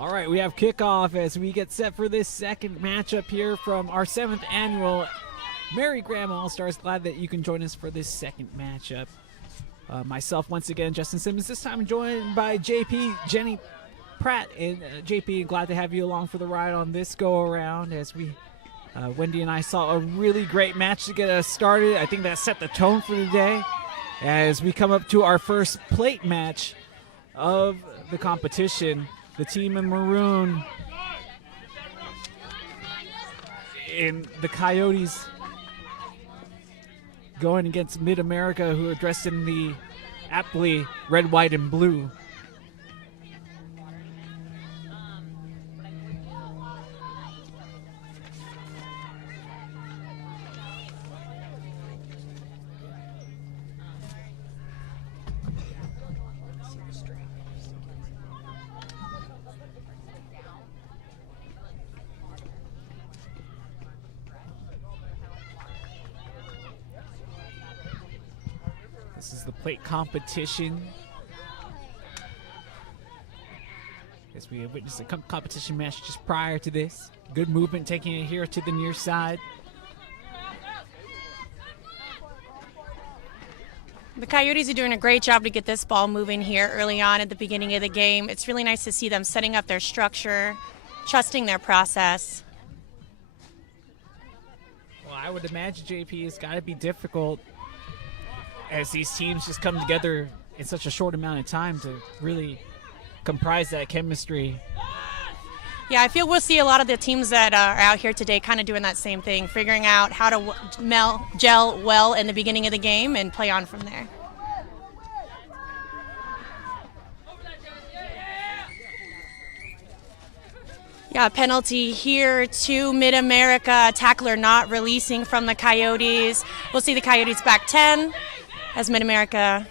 All right, we have kickoff as we get set for this second matchup here from our 7th annual Mary Graham All-Stars. Glad that you can join us for this second matchup. Myself, once again, Justin Simmons, this time joined by JP, Jenny Pratt. And JP, glad to have you along for the ride on this go-around as we, Wendy and I saw a really great match to get us started. I think that set the tone for the day as we come up to our first plate match of the competition. The team in maroon in the Coyotes going against Mid-America, who are dressed in the aptly red, white, and blue. This is the plate competition. As we have witnessed a competition match just prior to this. Good movement taking it here to the near side. The Coyotes are doing a great job to get this ball moving here early on at the beginning of the game. It's really nice to see them setting up their structure, trusting their process. Well, I would imagine, JP, it's got to be difficult as these teams just come together in such a short amount of time to really comprise that chemistry. Yeah, I feel we'll see a lot of the teams that are out here today kind of doing that same thing, figuring out how to gel well in the beginning of the game and play on from there. Yeah, penalty here to Mid-America. Tackler not releasing from the Coyotes. We'll see the Coyotes back 10 as Mid-America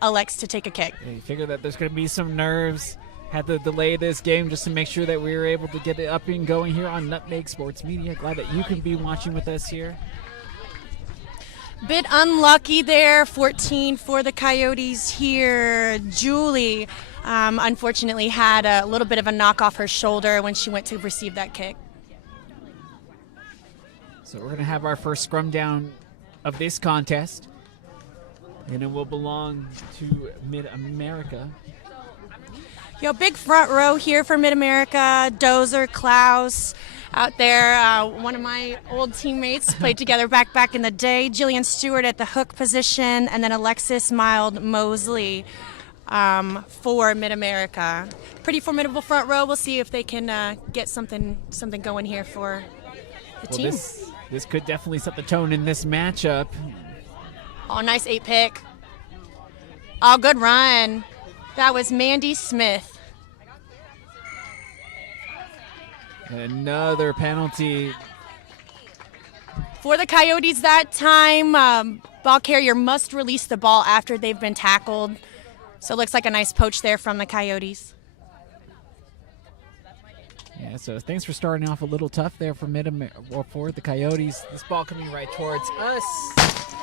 elects to take a kick. You figure that there's going to be some nerves. Had to delay this game just to make sure that we were able to get it up and going here on Nutmeg Sports Media. Glad that you can be watching with us here. Bit unlucky there, 14 for the Coyotes here. Julie unfortunately had a little bit of a knock off her shoulder when she went to receive that kick. So we're going to have our first scrum down of this contest. And it will belong to Mid-America. Yo, big front row here for Mid-America. Dozer, Klaus out there. One of my old teammates played together back in the day. Jillian Stewart at the hook position, and then Alexis Mild Mosley for Mid-America. Pretty formidable front row. We'll see if they can get something going here for the team. This could definitely set the tone in this matchup. Oh, nice 8-pick. Oh, good run. That was Mandy Smith. Another penalty. For the Coyotes that time, ball carrier must release the ball after they've been tackled. So it looks like a nice poach there from the Coyotes. Yeah, so thanks for starting off a little tough there for for the Coyotes. This ball coming right towards us.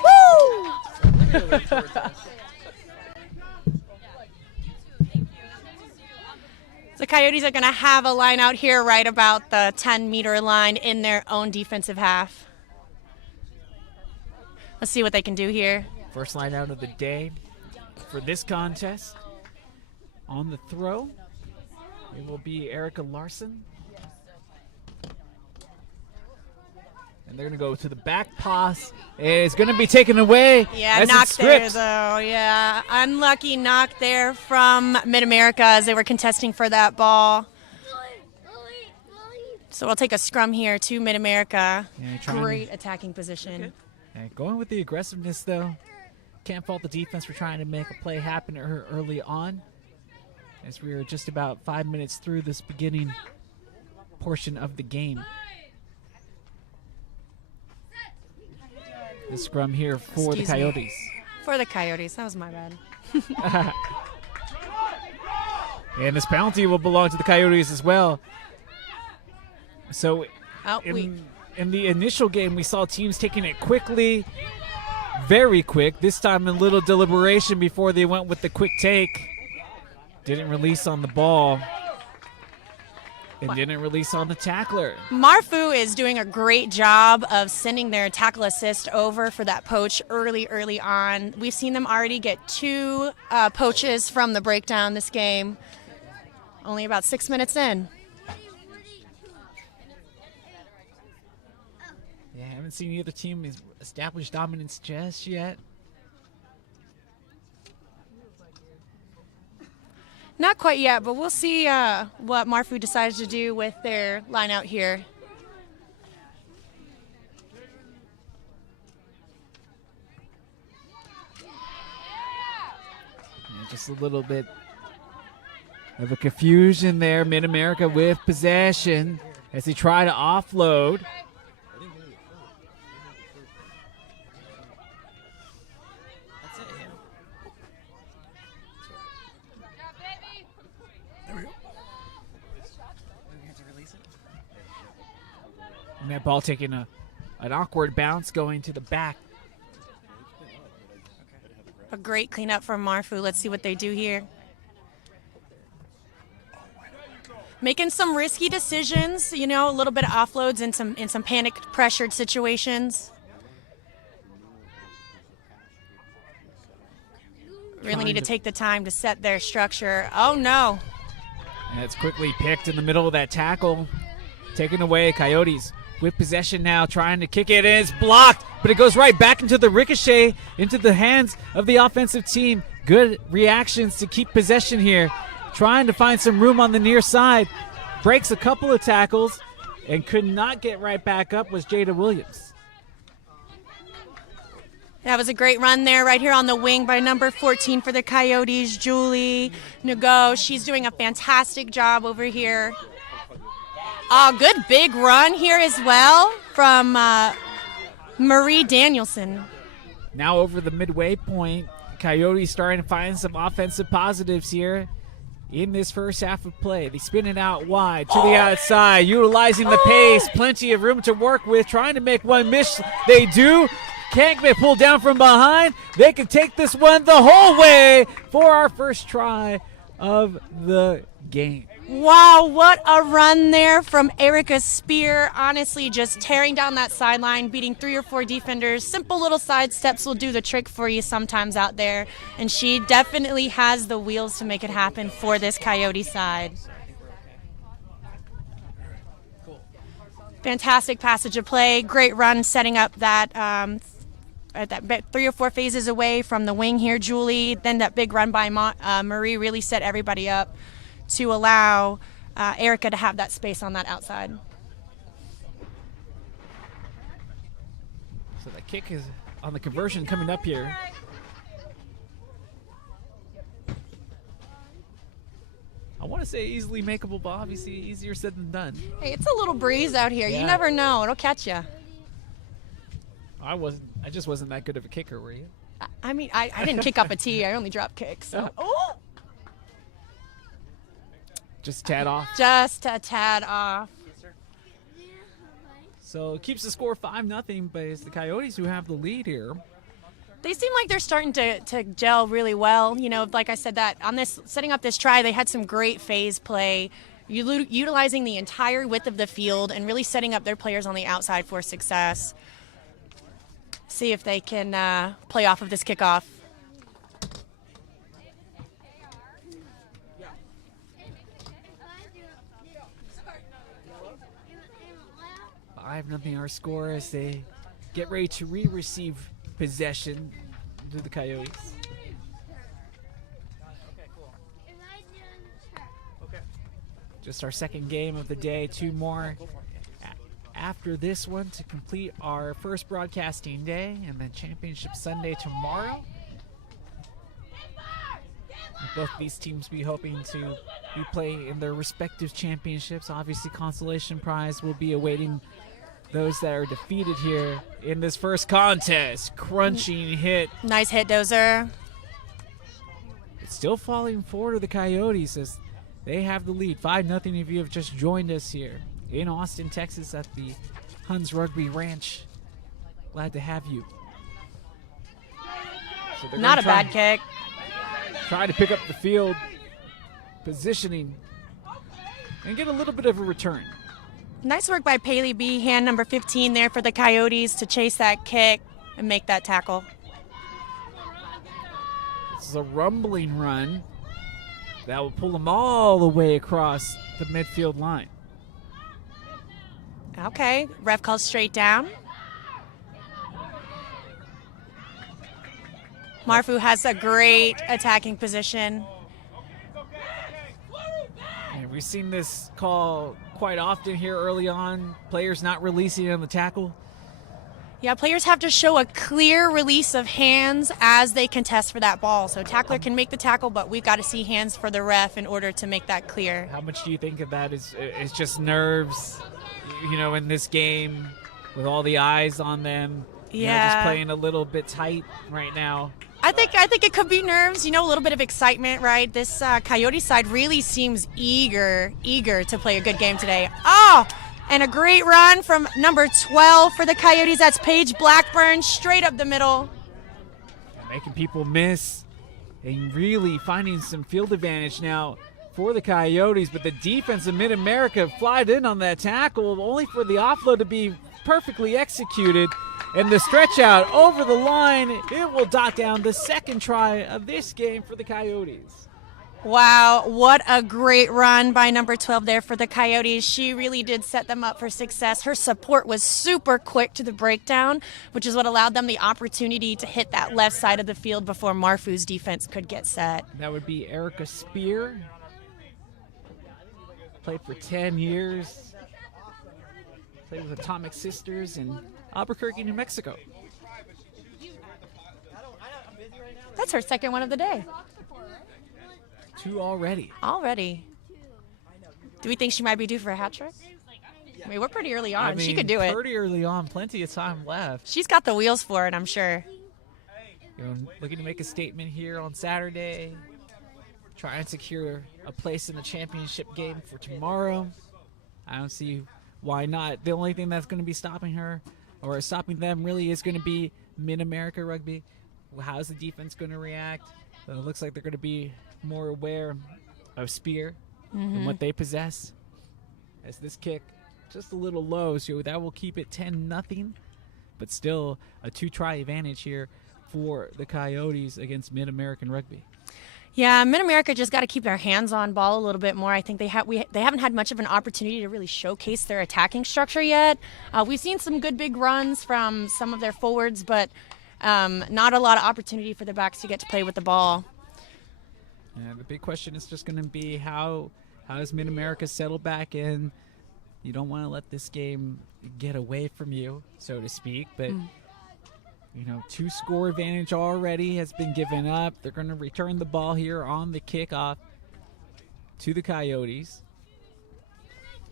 Woo! The Coyotes are going to have a line out here right about the 10-meter line in their own defensive half. Let's see what they can do here. First line out of the day for this contest. On the throw, it will be Erica Larson. And they're going to go to the back pass. It's going to be taken away. Yeah, knocked there, though. Yeah, unlucky knock there from Mid-America as they were contesting for that ball. So we'll take a scrum here to Mid-America. Yeah, great attacking position. Okay. Yeah, going with the aggressiveness, though. Can't fault the defense for trying to make a play happen early on, as we are just about 5 minutes through this beginning portion of the game. The scrum here for the Coyotes. For the Coyotes. That was my bad. And this penalty will belong to the Coyotes as well. So in the initial game, we saw teams taking it quickly, very quick. This time a little deliberation before they went with the quick take. Didn't release on the ball. and didn't release on the tackler. Marfu is doing a great job of sending their tackle assist over for that poach early on. We've seen them already get 2 poaches from the breakdown this game, only about 6 minutes in. Yeah, I haven't seen either team establish dominance just yet. Not quite yet, but we'll see what Marfu decides to do with their line out here. Yeah, just a little bit of a confusion there. Mid-America with possession as they try to offload. And that ball taking an awkward bounce going to the back. A great cleanup from Marfu. Let's see what they do here. Making some risky decisions, you know, a little bit of offloads in some panic pressured situations. Really need to take the time to set their structure. Oh no. And it's quickly picked in the middle of that tackle. Taken away, Coyotes with possession now, trying to kick it in. It's blocked, but it goes right back into the ricochet, into the hands of the offensive team. Good reactions to keep possession here. Trying to find some room on the near side. Breaks a couple of tackles and could not get right back up was Jada Williams. That was a great run there right here on the wing by number 14 for the Coyotes, Julie Nago. She's doing a fantastic job over here. Oh, good big run here as well from Marie Danielson. Now over the midway point, Coyotes starting to find some offensive positives here in this first half of play. They spin it out wide to the outside, utilizing the pace, plenty of room to work with, trying to make one miss. They do. Can't get pulled down from behind. They can take this one the whole way for our first try of the game. Wow, what a run there from Erica Spear. Honestly, just tearing down that sideline, beating 3 or 4 defenders. Simple little side steps will do the trick for you sometimes out there. And she definitely has the wheels to make it happen for this Coyote side. Fantastic passage of play. Great run setting up that at that 3 or 4 phases away from the wing here, Julie. Then that big run by Marie really set everybody up to allow Erica to have that space on that outside. So the kick is on the conversion coming up here. I want to say easily makeable, but obviously easier said than done. Hey, it's a little breeze out here. Yeah. You never know. It'll catch you. I just wasn't that good of a kicker, were you? I mean, I didn't kick up a tee. I only dropped kicks. So. Oh! Just a tad off. Just a tad off. So it keeps the score 5-0, but it's the Coyotes who have the lead here. They seem like they're starting to gel really well. You know, like I said, that on this setting up this try, they had some great phase play, utilizing the entire width of the field and really setting up their players on the outside for success. See if they can play off of this kickoff. 5-0 our score as they get ready to receive possession to the Coyotes. Just our second game of the day. 2 more after this one to complete our first broadcasting day, and then Championship Sunday tomorrow. Both these teams be hoping to be playing in their respective championships. Obviously, consolation prize will be awaiting those that are defeated here in this first contest. Crunching hit. Nice hit, Dozer. It's still falling forward to the Coyotes as they have the lead. 5-0 if you have just joined us here in Austin, Texas at the Huns Rugby Ranch. Glad to have you. So not a bad kick. Try to pick up the field. Positioning. and get a little bit of a return. Nice work by Paley B, hand number 15 there for the Coyotes to chase that kick and make that tackle. This is a rumbling run that will pull them all the way across the midfield line. Okay, ref calls straight down. Marfu has a great attacking position. And we've seen this call quite often here early on. Players not releasing on the tackle. Yeah, players have to show a clear release of hands as they contest for that ball. So tackler can make the tackle, but we've got to see hands for the ref in order to make that clear. How much do you think of that is just nerves, in this game with all the eyes on them? Yeah. Just playing a little bit tight right now. I think it could be nerves, a little bit of excitement, right? This Coyote side really seems eager to play a good game today. Oh, and a great run from number 12 for the Coyotes. That's Paige Blackburn, straight up the middle. Making people miss and really finding some field advantage now for the Coyotes. But the defense of Mid-America flied in on that tackle, only for the offload to be perfectly executed. And the stretch out over the line, it will dot down the second try of this game for the Coyotes. Wow, what a great run by number 12 there for the Coyotes. She really did set them up for success. Her support was super quick to the breakdown, which is what allowed them the opportunity to hit that left side of the field before Marfu's defense could get set. That would be Erica Spear. Played for 10 years. Played with Atomic Sisters in Albuquerque, New Mexico. That's her second one of the day. 2 already. Do we think she might be due for a hat trick? I mean, we're pretty early on. She could do it. Pretty early on. Plenty of time left. She's got the wheels for it, I'm sure. Looking to make a statement here on Saturday. Try and secure a place in the championship game for tomorrow. I don't see why not. The only thing that's going to be stopping her or stopping them really is going to be Mid-America Rugby. How's the defense going to react? It looks like they're going to be more aware of Spear and what they possess. As this kick just a little low, so that will keep it 10-0, but still a 2-try advantage here for the Coyotes against Mid-American Rugby. Yeah, Mid-America just got to keep their hands on ball a little bit more. I think they haven't had much of an opportunity to really showcase their attacking structure yet. We've seen some good big runs from some of their forwards, but not a lot of opportunity for the backs to get to play with the ball. And the big question is just going to be how does Mid-America settle back in? You don't want to let this game get away from you, so to speak, but 2-score advantage already has been given up. They're going to return the ball here on the kickoff to the Coyotes.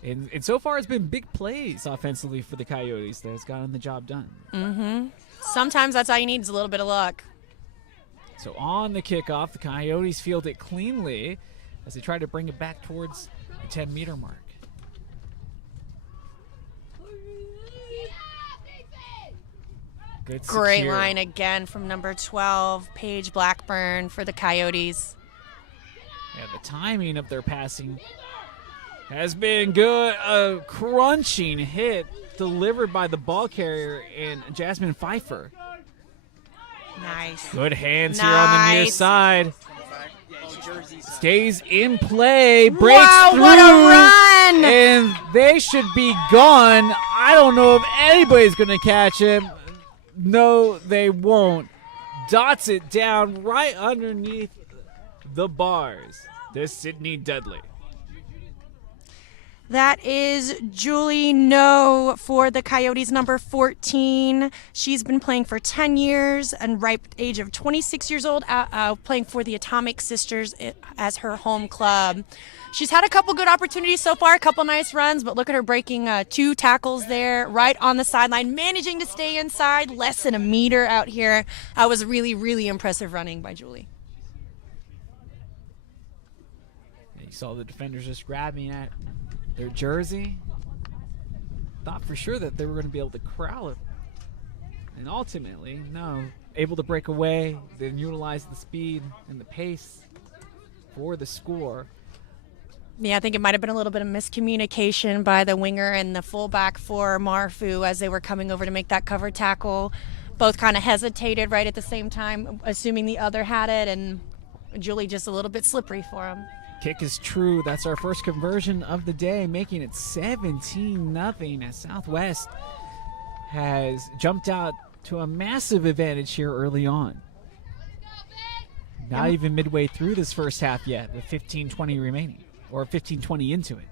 And so far it's been big plays offensively for the Coyotes that has gotten the job done. Sometimes that's all you need is a little bit of luck. So on the kickoff, the Coyotes field it cleanly as they try to bring it back towards the 10-meter mark. Good Great secure. line again from number 12, Paige Blackburn for the Coyotes. Yeah, the timing of their passing has been good. A crunching hit delivered by the ball carrier and Jasmine Pfeiffer. Nice. Good hands here on the near side. Stays in play, breaks through, what a run! and they should be gone. I don't know if anybody's going to catch him. No, they won't. Dots it down right underneath the bars. There's Sydney Dudley. That is Julie No for the Coyotes, number 14. She's been playing for 10 years and ripe age of 26 years old, playing for the Atomic Sisters as her home club. She's had a couple good opportunities so far, a couple nice runs, but look at her breaking 2 tackles there right on the sideline, managing to stay inside, less than a meter out here. That was really, really impressive running by Julie. You saw the defenders just grabbing at their jersey. Thought for sure that they were going to be able to corral it. And ultimately, no. Able to break away, then utilize the speed and the pace for the score. Yeah, I think it might have been a little bit of miscommunication by the winger and the fullback for Marfu as they were coming over to make that cover tackle. Both kind of hesitated right at the same time, assuming the other had it, and Julie just a little bit slippery for him. Kick is true. That's our first conversion of the day, making it 17-0 as Southwest has jumped out to a massive advantage here early on. Not even midway through this first half yet, with 15-20 remaining, or 15-20 into it.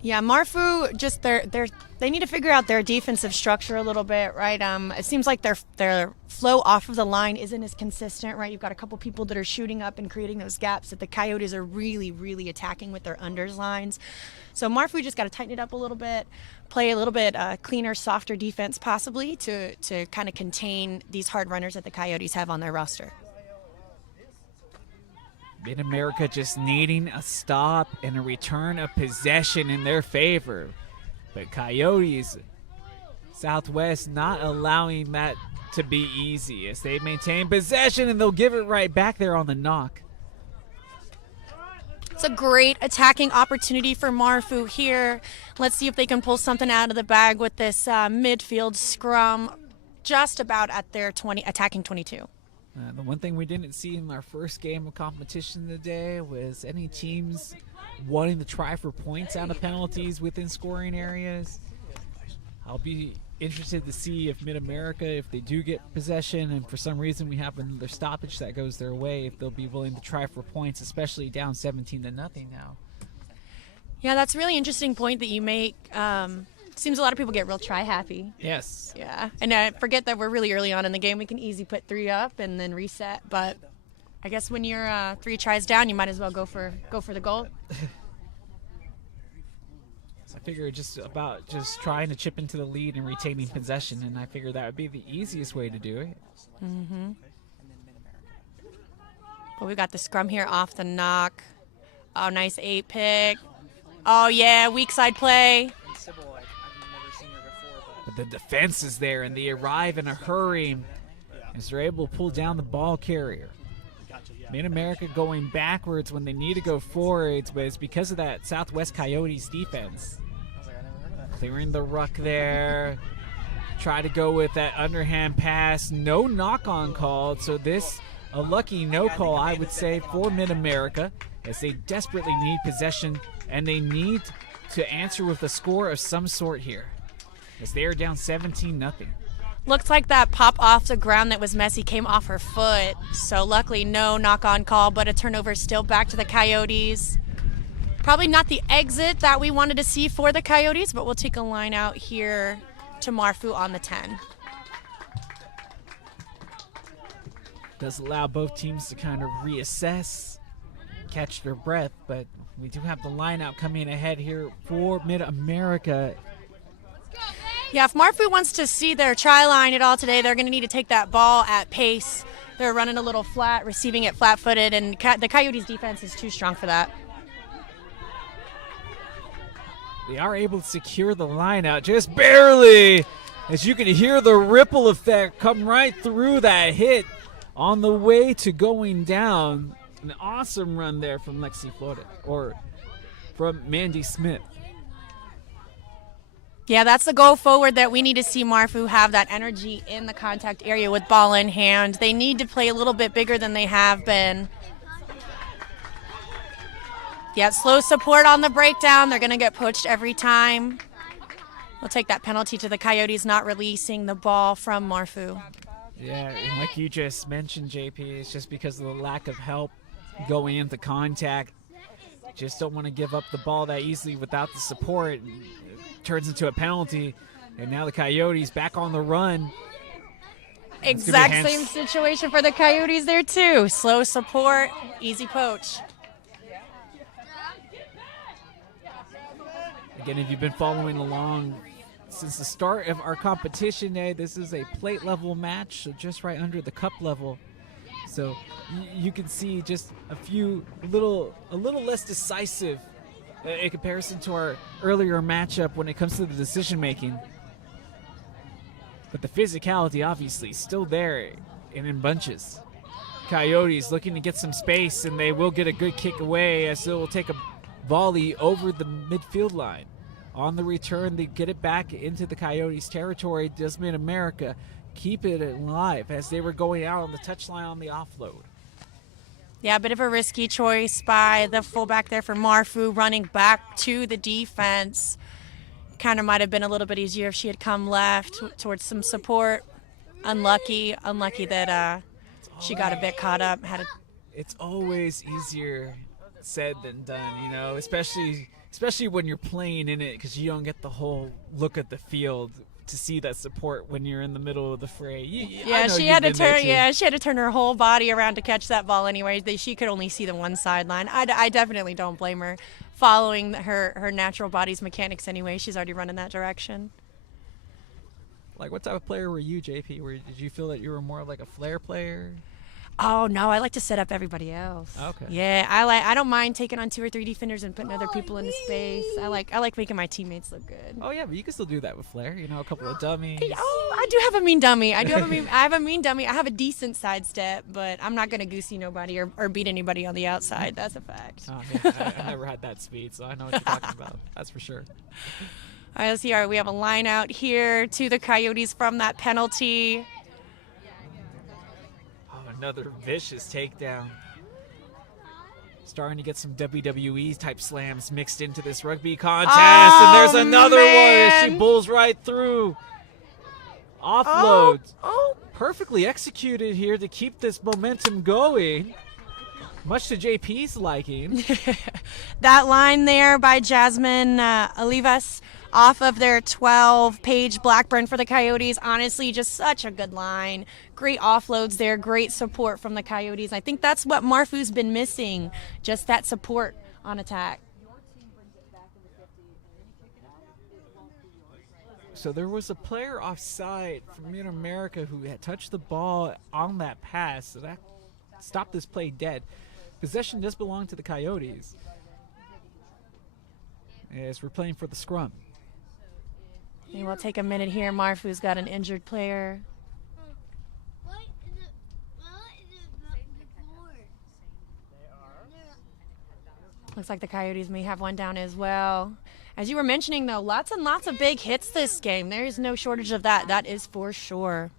Yeah, Marfu just they need to figure out their defensive structure a little bit, right? It seems like their flow off of the line isn't as consistent, right? You've got a couple people that are shooting up and creating those gaps that the Coyotes are really, really attacking with their unders lines. So Marfu just got to tighten it up a little bit, play a little bit cleaner, softer defense possibly to kind of contain these hard runners that the Coyotes have on their roster. Mid-America just needing a stop and a return of possession in their favor. But Coyotes, Southwest not allowing that to be easy as they maintain possession, and they'll give it right back there on the knock. It's a great attacking opportunity for Marfu here. Let's see if they can pull something out of the bag with this midfield scrum just about at their attacking 22. The one thing we didn't see in our first game of competition today was any teams wanting to try for points out of penalties within scoring areas. I'll be interested to see if Mid-America, if they do get possession and for some reason we have another stoppage that goes their way, if they'll be willing to try for points, especially down 17-0 now. Yeah, that's a really interesting point that you make. Seems a lot of people get real try-happy. Yes. Yeah, and forget that we're really early on in the game. We can easily put 3 up and then reset. But I guess when you're 3 tries down, you might as well go for the goal. So I figure just trying to chip into the lead and retaining possession, and I figured that would be the easiest way to do it. Mm-hmm. But we got the scrum here off the knock. Oh, nice 8 pick. Oh yeah, weak side play. But the defense is there, and they arrive in a hurry as they're able to pull down the ball carrier. Mid-America going backwards when they need to go forwards, but it's because of that Southwest Coyotes defense. Clearing the ruck there. Try to go with that underhand pass. No knock-on called, so this a lucky no call, I would say, for Mid-America, as they desperately need possession, and they need to answer with a score of some sort here, as they are down 17-0. Looks like that pop off the ground that was messy came off her foot. So luckily no knock-on call, but a turnover still back to the Coyotes. Probably not the exit that we wanted to see for the Coyotes, but we'll take a line out here to Marfu on the 10. Does allow both teams to kind of reassess, catch their breath, but we do have the line out coming ahead here for Mid-America. Yeah, if Marfu wants to see their try line at all today, they're going to need to take that ball at pace. They're running a little flat, receiving it flat-footed, and the Coyotes' defense is too strong for that. They are able to secure the line out just barely, as you can hear the ripple effect come right through that hit on the way to going down. An awesome run there from Lexi Flores, or from Mandy Smith. Yeah, that's the go forward that we need to see Marfu have that energy in the contact area with ball in hand. They need to play a little bit bigger than they have been. Yeah, slow support on the breakdown. They're going to get poached every time. We'll take that penalty to the Coyotes not releasing the ball from Marfu. Yeah, and like you just mentioned, JP, it's just because of the lack of help going into contact. Just don't want to give up the ball that easily without the support. It turns into a penalty, and now the Coyotes back on the run. Exact same situation for the Coyotes there too. Slow support, easy poach. Again, if you've been following along since the start of our competition day, this is a plate level match, so just right under the cup level. So you can see just a little less decisive in comparison to our earlier matchup when it comes to the decision making. But the physicality obviously still there and in bunches. Coyotes looking to get some space, and they will get a good kick away as it will take a volley over the midfield line. On the return, they get it back into the Coyotes' territory. Does Mid-America keep it alive as they were going out on the touchline on the offload? Yeah, a bit of a risky choice by the fullback there for Marfu, running back to the defense. Kind of might have been a little bit easier if she had come left towards some support. Unlucky that she got a bit caught up. It's always easier said than done, especially when you're playing in it, because you don't get the whole look at the field to see that support when you're in the middle of the fray. She had to turn. Yeah, she had to turn her whole body around to catch that ball. Anyway, she could only see the one sideline. I definitely don't blame her, following her natural body's mechanics. Anyway, she's already running that direction. Like, what type of player were you, JP? Did you feel that you were more of like a flair player? Oh no, I like to set up everybody else. Okay. Yeah, I don't mind taking on 2 or 3 defenders and putting other people into space. I like making my teammates look good. Oh yeah, but you can still do that with flair. A couple of dummies. Oh, I do have a mean dummy. I have a mean dummy. I have a decent sidestep, but I'm not gonna goosey nobody or beat anybody on the outside. That's a fact. Oh, yeah, I never had that speed, so I know what you're talking about. That's for sure. All right, let's see. All right, we have a line out here to the Coyotes from that penalty. Another vicious takedown. Starting to get some WWE type slams mixed into this rugby contest. And there's another one as she bulls right through. Offload. Perfectly executed here to keep this momentum going. Much to JP's liking. That line there by Jasmine Olivas off of their 12 Paige Blackburn for the Coyotes. Honestly, just such a good line. Great offloads there, great support from the Coyotes. I think that's what Marfu's been missing, just that support on attack. So there was a player offside from Mid-America who had touched the ball on that pass. So that stopped this play dead. Possession does belong to the Coyotes, as we're playing for the scrum. And we'll take a minute here. Marfu's got an injured player. Looks like the Coyotes may have one down as well. As you were mentioning, though, lots and lots of big hits this game. There is no shortage of that. That is for sure.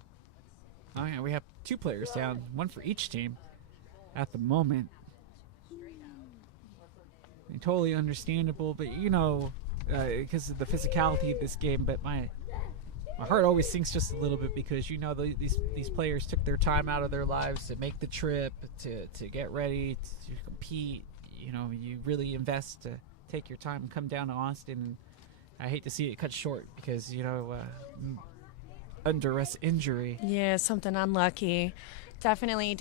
Oh, yeah, we have 2 players down, one for each team at the moment. And totally understandable, but because of the physicality of this game, but my heart always sinks just a little bit because these players took their time out of their lives to make the trip, to get ready, to compete. You really invest to take your time and come down to Austin. I hate to see it cut short because, under-us injury. Yeah, something unlucky. Definitely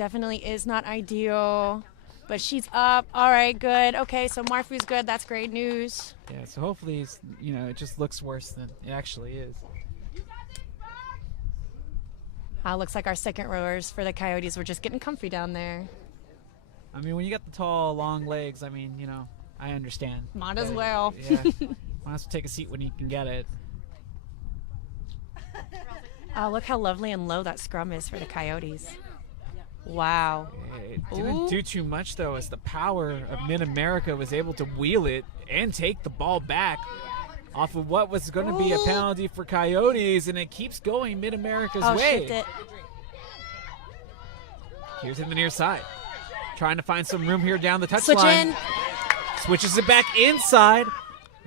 is not ideal. But she's up. All right, good. Okay, so Marfu's good. That's great news. Yeah, so hopefully, it just looks worse than it actually is. Looks like our second rowers for the Coyotes were just getting comfy down there. I mean, when you got the tall, long legs, I understand. Might as well. Yeah. Might as well take a seat when you can get it. Oh, look how lovely and low that scrum is for the Coyotes. Wow. It didn't do too much, though, as the power of Mid-America was able to wheel it and take the ball back off of what was going to be a penalty for Coyotes, and it keeps going Mid-America's way. Shift it. Here's in the near side. Trying to find some room here down the touchline. Switch in. Switches it back inside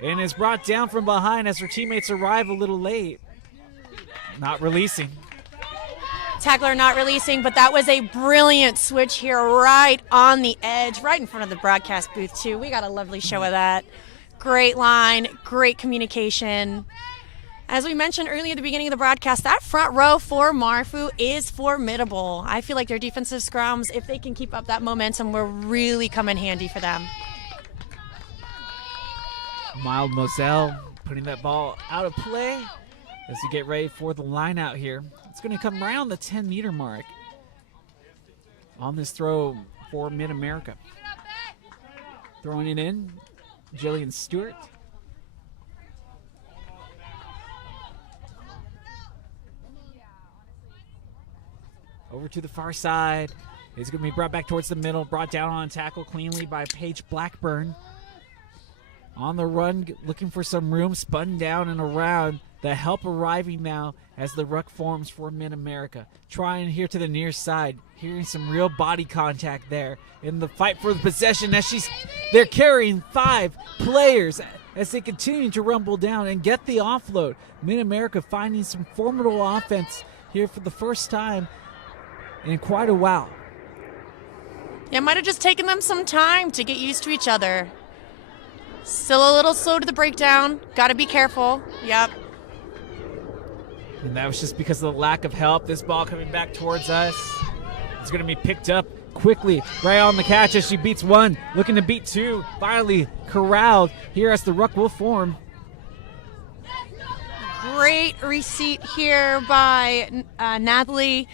and is brought down from behind as her teammates arrive a little late. Not releasing. Tackler not releasing, but that was a brilliant switch here right on the edge, right in front of the broadcast booth, too. We got a lovely show of that. Great line, great communication. As we mentioned earlier at the beginning of the broadcast, that front row for Marfu is formidable. I feel like their defensive scrums, if they can keep up that momentum, will really come in handy for them. Mild Moselle putting that ball out of play as we get ready for the line out here. It's going to come around the 10-meter mark on this throw for Mid-America. Throwing it in, Jillian Stewart. Over to the far side. It's going to be brought back towards the middle, brought down on tackle cleanly by Paige Blackburn. on the run, looking for some room, spun down and around. The help arriving now as the ruck forms for Mid-America. Trying here to the near side, hearing some real body contact there in the fight for the possession as they're carrying 5 players as they continue to rumble down and get the offload. Mid-America finding some formidable offense here for the first time in quite a while. Yeah, it might have just taken them some time to get used to each other. Still a little slow to the breakdown. Got to be careful. Yep. And that was just because of the lack of help. This ball coming back towards us. It's going to be picked up quickly. Right on the catch as she beats 1. Looking to beat 2. Finally corralled here as the ruck will form. Great receipt here by Nathalie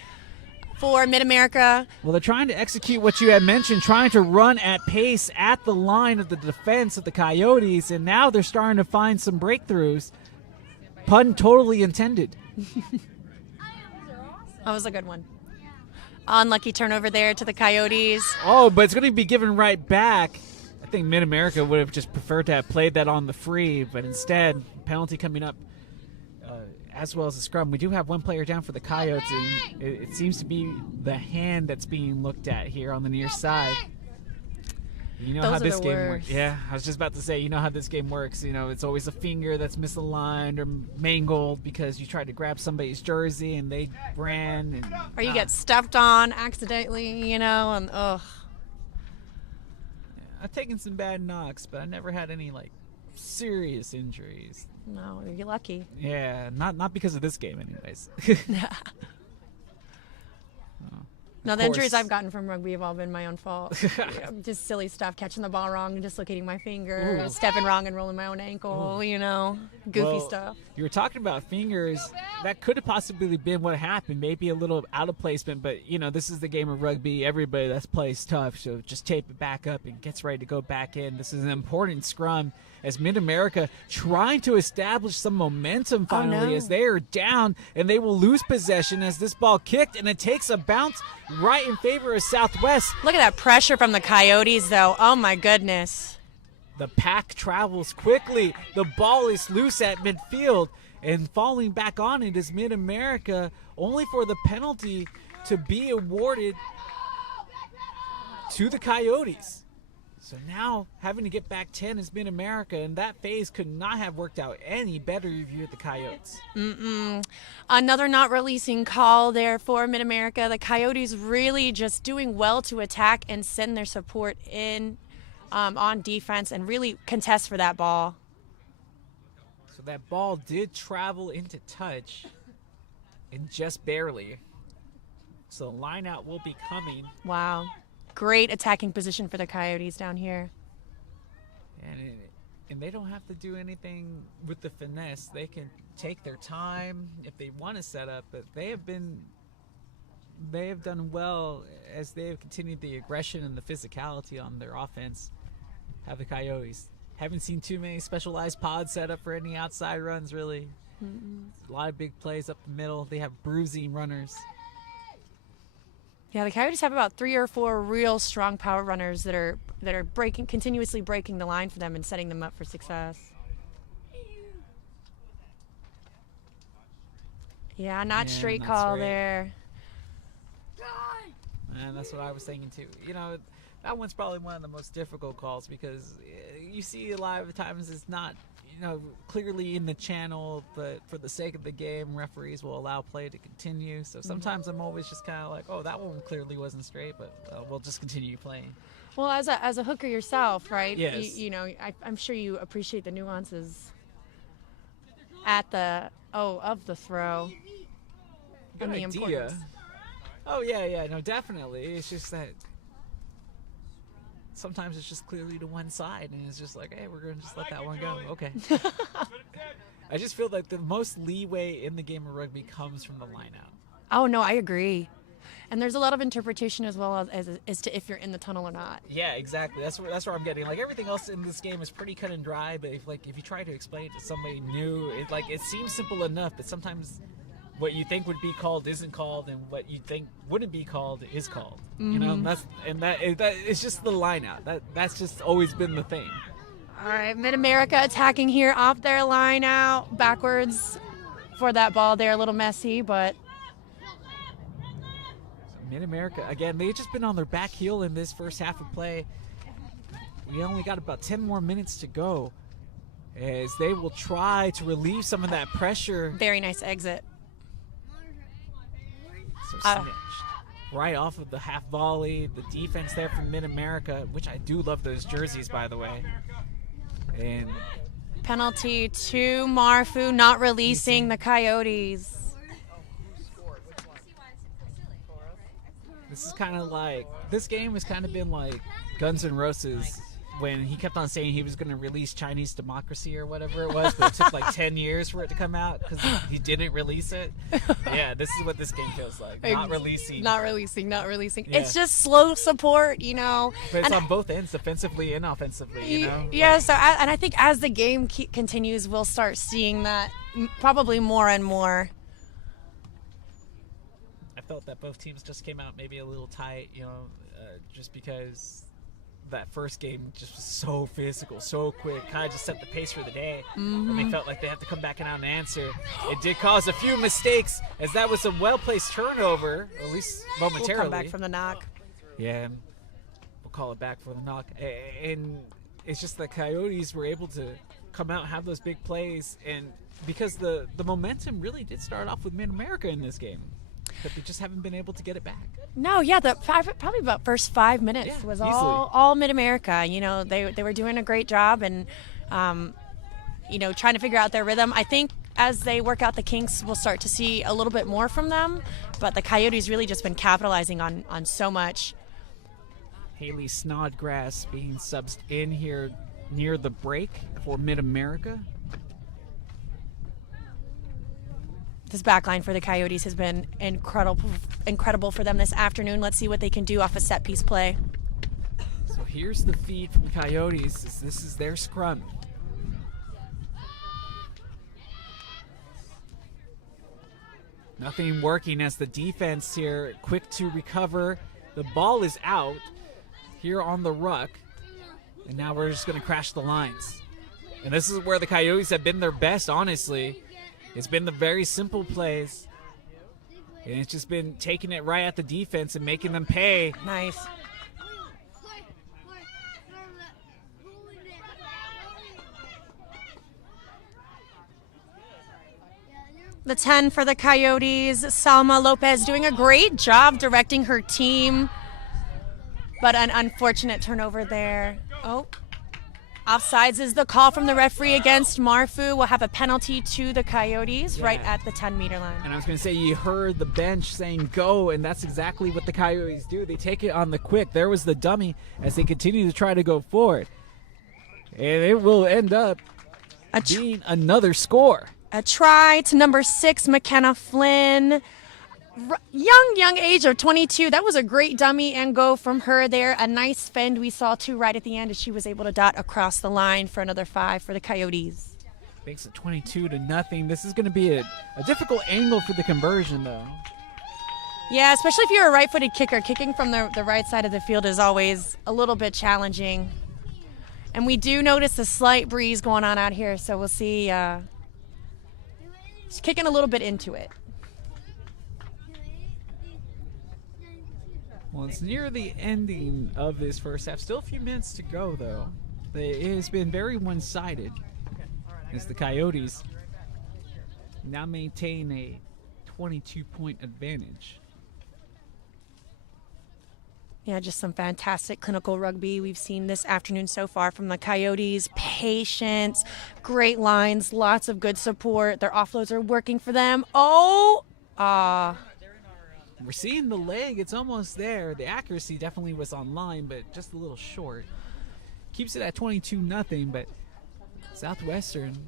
for Mid-America. Well, they're trying to execute what you had mentioned, trying to run at pace at the line of the defense of the Coyotes, and now they're starting to find some breakthroughs. Pun totally intended. That was a good one. Unlucky turnover there to the Coyotes. Oh, but it's going to be given right back. I think Mid-America would have just preferred to have played that on the free, but instead, penalty coming up as well as a scrum. We do have 1 player down for the Coyotes, and it seems to be the hand that's being looked at here on the near side. You know Those how are this the game worst. works. Yeah, I was just about to say, you know how this game works. You know, it's always a finger that's misaligned or mangled because you tried to grab somebody's jersey and they ran. And, Or you get stepped on accidentally, and ugh. I've taken some bad knocks, but I never had any, serious injuries. No, you're lucky. Yeah, not because of this game anyways. No, the course. injuries I've gotten from rugby have all been my own fault. Just silly stuff, catching the ball wrong and dislocating my finger, Ooh. stepping wrong and rolling my own ankle, goofy Well, stuff. You were talking about fingers. That could have possibly been what happened. Maybe a little out of placement, but, this is the game of rugby. Everybody that plays tough, so just tape it back up and gets ready to go back in. This is an important scrum as Mid-America trying to establish some momentum finally as they are down, and they will lose possession as this ball kicked, and it takes a bounce right in favor of Southwest. Look at that pressure from the Coyotes, though. Oh, my goodness. The pack travels quickly. The ball is loose at midfield, and falling back on it is Mid-America, only for the penalty to be awarded to the Coyotes. So now having to get back 10 is Mid-America, and that phase could not have worked out any better if you're the Coyotes. Another not releasing call there for Mid-America. The Coyotes really just doing well to attack and send their support in on defense and really contest for that ball. So that ball did travel into touch, and just barely. So the line out will be coming. Wow. Great attacking position for the Coyotes down here. And they don't have to do anything with the finesse. They can take their time if they want to set up, but they have done well as they have continued the aggression and the physicality on their offense. Have the Coyotes. Haven't seen too many specialized pods set up for any outside runs, really. A lot of big plays up the middle. They have bruising runners. Yeah, the Coyotes have about 3 or 4 real strong power runners that are continuously breaking the line for them and setting them up for success. Yeah, not straight not call straight. there. And that's what I was thinking too. That one's probably one of the most difficult calls because you see a lot of times it's not, clearly in the channel, but for the sake of the game, referees will allow play to continue. So sometimes I'm always just kind of like, oh, that one clearly wasn't straight, but we'll just continue playing. Well, as a hooker yourself, right? Yes. I'm sure you appreciate the nuances at of the throw Good and the idea. importance. Oh, yeah, no, definitely. It's just that sometimes it's just clearly to one side, and it's just like, hey, we're going to just let that one go. Okay. I just feel like the most leeway in the game of rugby comes from the line out. Oh no, I agree. And there's a lot of interpretation as well as to if you're in the tunnel or not. Yeah, exactly. That's where I'm getting. Like everything else in this game is pretty cut and dry, but if you try to explain it to somebody new, it seems simple enough, but sometimes what you think would be called isn't called, and what you think wouldn't be called is called. That it's just the line out. That's just always been the thing. All right, Mid-America attacking here off their line out, backwards for that ball there, a little messy, but Mid-America, again, they've just been on their back heel in this first half of play. We only got about 10 more minutes to go as they will try to relieve some of that pressure. very nice exit. So snatched right off of the half volley, the defense there from Mid-America, which I do love those jerseys, by the way. And Penalty to Marfu, not releasing the Coyotes. this is kind of like, this game has kind of been like Guns N' Roses when he kept on saying he was going to release Chinese Democracy or whatever it was, but it took like 10 years for it to come out because he didn't release it. Yeah, this is what this game feels like. Not releasing. Not releasing. Yeah. It's just slow support, you know. But it's And on both ends, defensively and offensively, you know? Yeah, so and I think as the game continues, we'll start seeing that probably more and more. I felt that both teams just came out maybe a little tight, you know, just because that first game just was so physical, so quick, kind of just set the pace for the day. And they felt like they had to come back and out and answer. It did cause a few mistakes, as that was a well-placed turnover, or at least momentarily. We'll come back from the knock. Yeah, we'll call it back for the knock. And it's just the Coyotes were able to come out and have those big plays, and because the momentum really did start off with Mid-America in this game, but they just haven't been able to get it back. No, yeah, probably about first 5 minutes Yeah, was easily. all Mid-America. You know, they were doing a great job and, you know, trying to figure out their rhythm. I think as they work out the kinks, we'll start to see a little bit more from them. But the Coyotes really just been capitalizing on so much. Haley Snodgrass being subbed in here near the break for Mid-America. This back line for the Coyotes has been incredible for them this afternoon. Let's see what they can do off a set piece play. So here's the feed from the Coyotes. This is their scrum. Nothing working as the defense here, quick to recover. The ball is out here on the ruck. And now we're just going to crash the lines. And this is where the Coyotes have been their best, honestly. It's been the very simple plays. And it's just been taking it right at the defense and making them pay. Nice. The 10 for the Coyotes, Salma Lopez doing a great job directing her team. But an unfortunate turnover there. Oh. Offsides is the call from the referee against Marfu. We'll have a penalty to the Coyotes right at the 10-meter line. And I was going to say, you heard the bench saying go, and that's exactly what the Coyotes do. They take it on the quick. There was the dummy as they continue to try to go forward. And it will end up being another score. A try to number 6, McKenna Flynn. Young age of 22. That was a great dummy and go from her there. A nice fend we saw too right at the end as she was able to dot across the line for another 5 for the Coyotes. Makes it 22-0. This is going to be a difficult angle for the conversion, though. Yeah, especially if you're a right-footed kicker. Kicking from the right side of the field is always a little bit challenging. And we do notice a slight breeze going on out here, so we'll see. She's kicking a little bit into it. Well, it's near the ending of this first half. Still a few minutes to go, though. It has been very one-sided as the Coyotes now maintain a 22-point advantage. Yeah, just some fantastic clinical rugby we've seen this afternoon so far from the Coyotes. Patience, great lines, lots of good support. Their offloads are working for them. We're seeing the leg. It's almost there. The accuracy definitely was on line, but just a little short. Keeps it at 22-0, but Southwestern,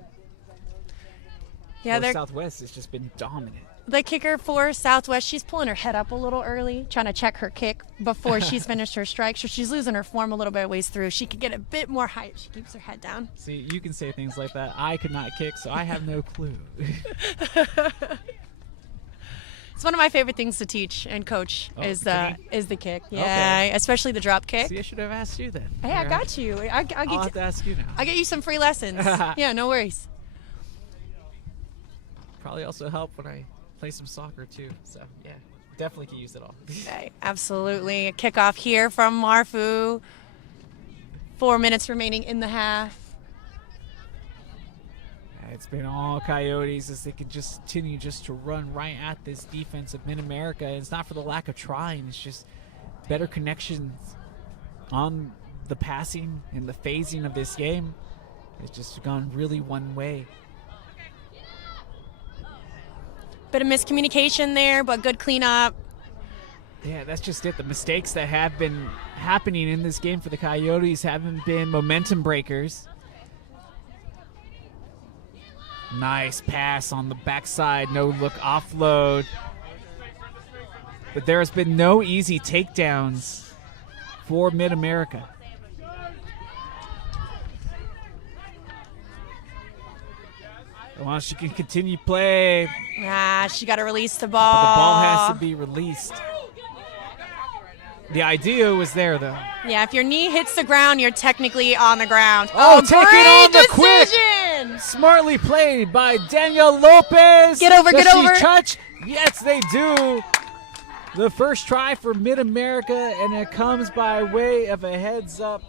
Southwest has just been dominant. The kicker for Southwest, she's pulling her head up a little early, trying to check her kick before she's finished her strike. So she's losing her form a little bit ways through. She could get a bit more height if she keeps her head down. See, you can say things like that. I could not kick, so I have no clue. It's one of my favorite things to teach and coach is the kick. Yeah, Okay. especially the drop kick. See, I should have asked you then. Hey, I got you. I'll have to ask you now. I get you some free lessons. Yeah, no worries. Probably also help when I play some soccer too. So yeah, definitely can use it all. Okay, absolutely. A kickoff here from Marfu. 4 minutes remaining in the half. It's been all Coyotes as they can just continue just to run right at this defense of Mid-America. And it's not for the lack of trying. It's just better connections on the passing and the phasing of this game. It's just gone really one way. Bit of miscommunication there, but good cleanup. Yeah, that's just it. The mistakes that have been happening in this game for the Coyotes haven't been momentum breakers. Nice pass on the backside, no look offload. But there has been no easy takedowns for Mid-America. Well, she can continue play. She got to release the But ball. the ball has to be released. The idea was there, though. Yeah, if your knee hits the ground, you're technically on the ground. Oh, take it great on the quick. decision! Smartly played by Danielle Lopez. Get over, Does get she over. touch? Yes, they do. The first try for Mid-America, and it comes by way of a heads-up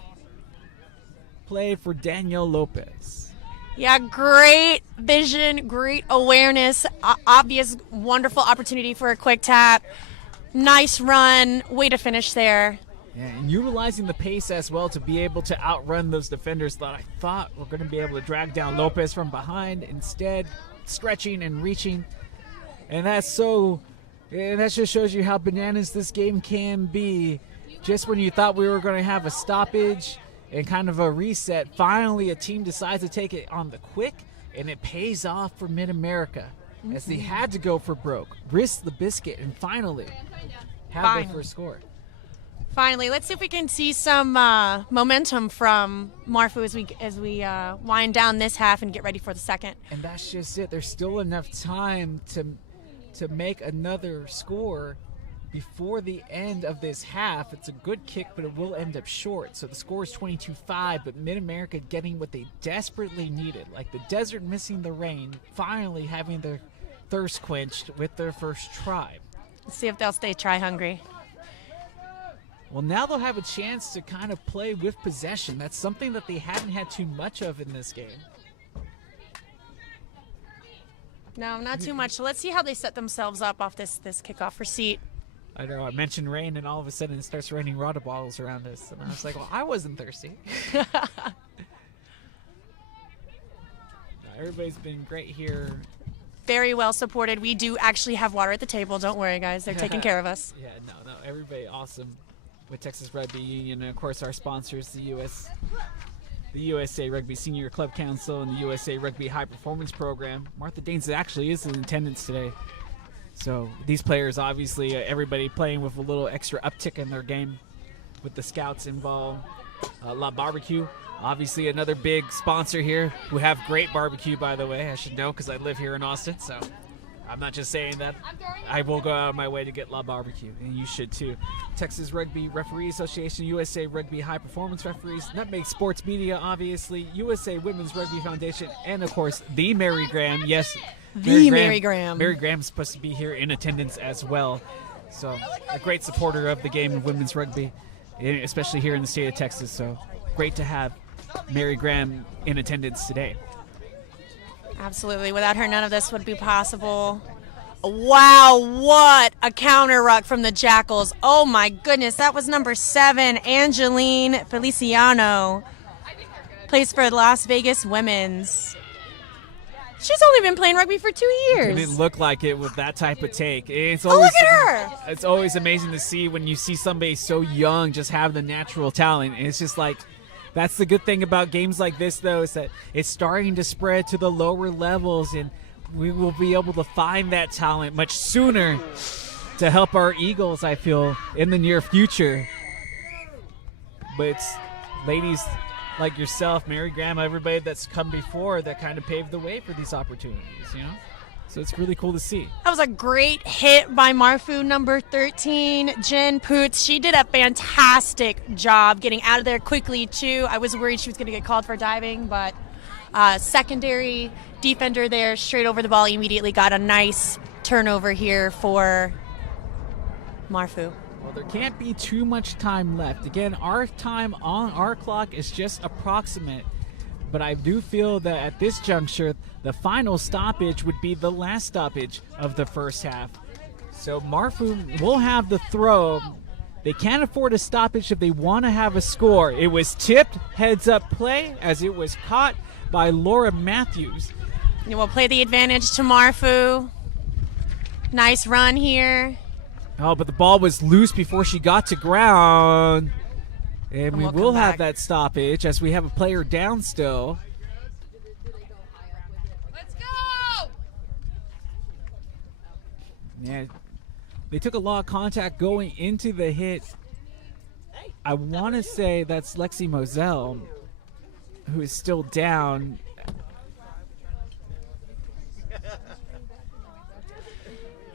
play for Danielle Lopez. Yeah, great vision, great awareness, obvious, wonderful opportunity for a quick tap. Nice run, way to finish there. Yeah, and utilizing the pace as well to be able to outrun those defenders that I thought were going to be able to drag down Lopez from behind. Instead, stretching and reaching. And that's so, and that just shows you how bananas this game can be. Just when you thought we were going to have a stoppage and kind of a reset, finally a team decides to take it on the quick, and it pays off for Mid-America as they had to go for broke, risk the biscuit, and finally have their first score. Finally, let's see if we can see some momentum from Marfu as we wind down this half and get ready for the second. And that's just it. There's still enough time to make another score before the end of this half. It's a good kick, but it will end up short. So the score is 22-5, but Mid-America getting what they desperately needed, like the desert missing the rain, finally having their thirst quenched with their first try. Let's see if they'll stay try hungry. Well, now they'll have a chance to kind of play with possession. That's something that they haven't had too much of in this game. No, not too much. So let's see how they set themselves up off this kickoff receipt. I know, I mentioned rain, and all of a sudden it starts raining water bottles around us. And I was like, well, I wasn't thirsty. Everybody's been great here. Very well supported. We do actually have water at the table. Don't worry, guys. They're taking care of us. Yeah, no, everybody awesome with Texas Rugby Union, and of course our sponsors, the USA Rugby Senior Club Council and the USA Rugby High Performance Program. Martha Danes actually is in attendance today. So these players, obviously, everybody playing with a little extra uptick in their game with the scouts involved. La Barbecue, obviously another big sponsor here, who have great barbecue, by the way. I should know because I live here in Austin, so I'm not just saying that. I will go out of my way to get La Barbecue, and you should too. Texas Rugby Referee Association, USA Rugby High Performance Referees, Nutmeg Sports Media, obviously, USA Women's Rugby Foundation, and of course, the Mary Graham. Yes, Mary Graham. Mary Graham's supposed to be here in attendance as well. So a great supporter of the game of women's rugby, especially here in the state of Texas. So great to have Mary Graham in attendance today. Absolutely. Without her, none of this would be possible. Wow, what a counter ruck from the Jackals. Oh my goodness, that was number 7, Angeline Feliciano. Plays for Las Vegas Women's. She's only been playing rugby for 2 years. It didn't look like it with that type of take. It's Oh, always, look at her! It's always amazing to see when you see somebody so young just have the natural talent. And it's just like, that's the good thing about games like this, though, is that it's starting to spread to the lower levels, and we will be able to find that talent much sooner to help our Eagles, I feel, in the near future. But it's ladies like yourself, Mary Graham, everybody that's come before that kind of paved the way for these opportunities, you know? So it's really cool to see. That was a great hit by Marfu, number 13, Jen Poots. She did a fantastic job getting out of there quickly, too. I was worried she was going to get called for diving, but secondary defender there, straight over the ball, immediately got a nice turnover here for Marfu. Well, there can't be too much time left. Again, our time on our clock is just approximate. But I do feel that at this juncture, the final stoppage would be the last stoppage of the first half. So Marfu will have the throw. They can't afford a stoppage if they want to have a score. It was tipped, heads up play, as it was caught by Laura Matthews. And we'll play the advantage to Marfu. Nice run here. Oh, but the ball was loose before she got to ground. And we we'll will come have back. that stoppage as we have a player down still. Let's go! Yeah, they took a lot of contact going into the hit. I want to say that's Lexi Moselle, who is still down.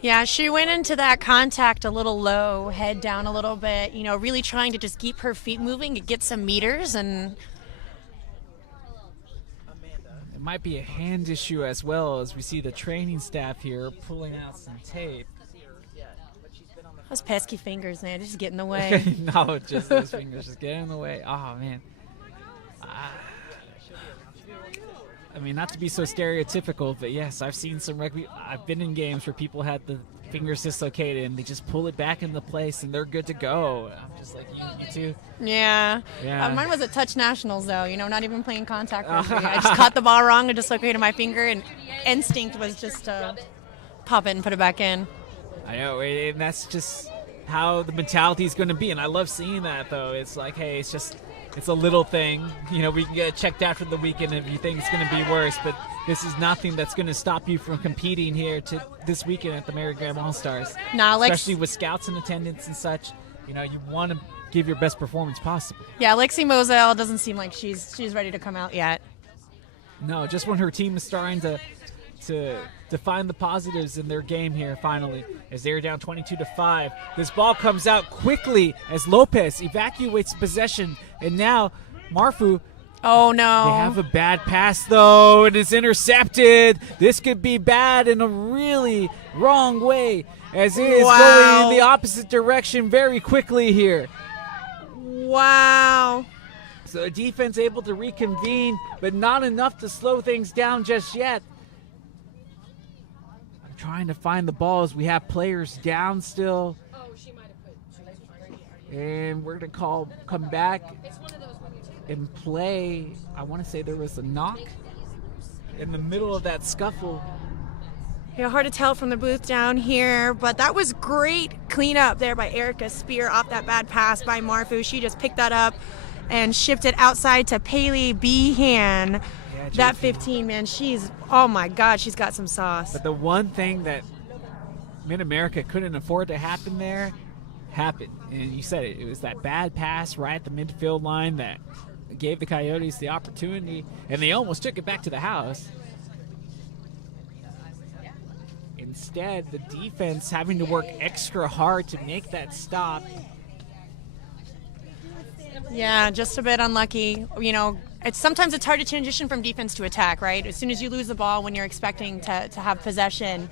Yeah, she went into that contact a little low, head down a little bit, really trying to just keep her feet moving and get some meters. And It might be a hand issue as well, as we see the training staff here pulling out some tape. those pesky fingers, man, just get in the way. No, just those fingers just get in the way. Oh, man. I mean, not to be so stereotypical, but yes, I've seen some rugby. I've been in games where people had the fingers dislocated and they just pull it back into place and they're good to go. I'm just like, you too. Yeah. Yeah. Mine was at touch nationals, though, not even playing contact rugby. I just caught the ball wrong and dislocated my finger, and instinct was just to pop it and put it back in. I know, and that's just how the mentality is going to be, and I love seeing that, though. It's like, hey, it's a little thing. We can get checked after the weekend if you think it's going to be worse, but this is nothing that's going to stop you from competing here to this weekend at the Mary Graham All-Stars. Nah, Especially with scouts in attendance and such. You want to give your best performance possible. Yeah, Lexi Moselle doesn't seem like she's ready to come out yet. No, just when her team is starting to find the positives in their game here finally, as they're down 22-5. This ball comes out quickly as Lopez evacuates possession, and now Marfu, Oh, no. they have a bad pass though, and it's intercepted. This could be bad in a really wrong way, as it is going in the opposite direction very quickly here. Wow. So the defense able to reconvene, but not enough to slow things down just yet. I'm trying to find the ball as we have players down still. And we're going to come back and play. I want to say there was a knock in the middle of that scuffle. Yeah, hard to tell from the booth down here, but that was great cleanup there by Erica Spear off that bad pass by Marfu. She just picked that up and shipped it outside to Paley Behan. Yeah, That JP. 15, man, oh my God, she's got some sauce. But the one thing that Mid-America couldn't afford to happen there happened. And you said it. It was that bad pass right at the midfield line that gave the Coyotes the opportunity, and they almost took it back to the house. Instead, the defense having to work extra hard to make that stop. Yeah, just a bit unlucky. Sometimes it's hard to transition from defense to attack, right? As soon as you lose the ball when you're expecting to have possession,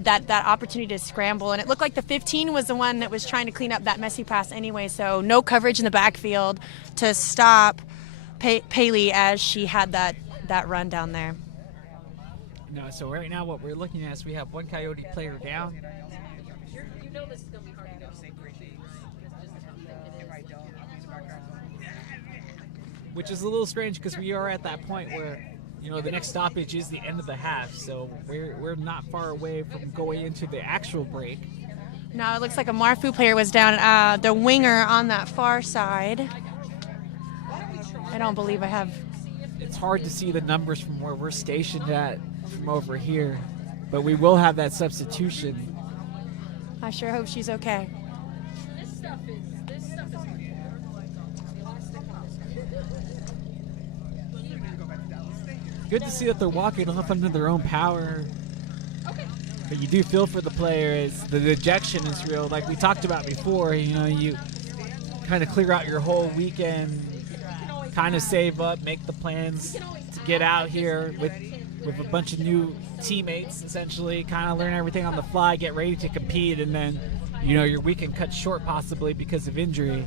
that opportunity to scramble. And it looked like the 15 was the one that was trying to clean up that messy pass anyway, so no coverage in the backfield to stop Paley as she had that run down there. No, so right now what we're looking at is we have one Coyote player down. Which is a little strange because we are at that point where, the next stoppage is the end of the half. So we're not far away from going into the actual break. Now it looks like a Marfu player was down, the winger on that far side. I don't believe I have. It's hard to see the numbers from where we're stationed at from over here, but we will have that substitution. I sure hope she's okay. Good to see that they're walking off under their own power. But you do feel for the players. The dejection is real. Like we talked about before, you kind of clear out your whole weekend, kind of save up, make the plans to get out here with a bunch of new teammates, essentially, kind of learn everything on the fly, get ready to compete, and then, your weekend cut short possibly because of injury.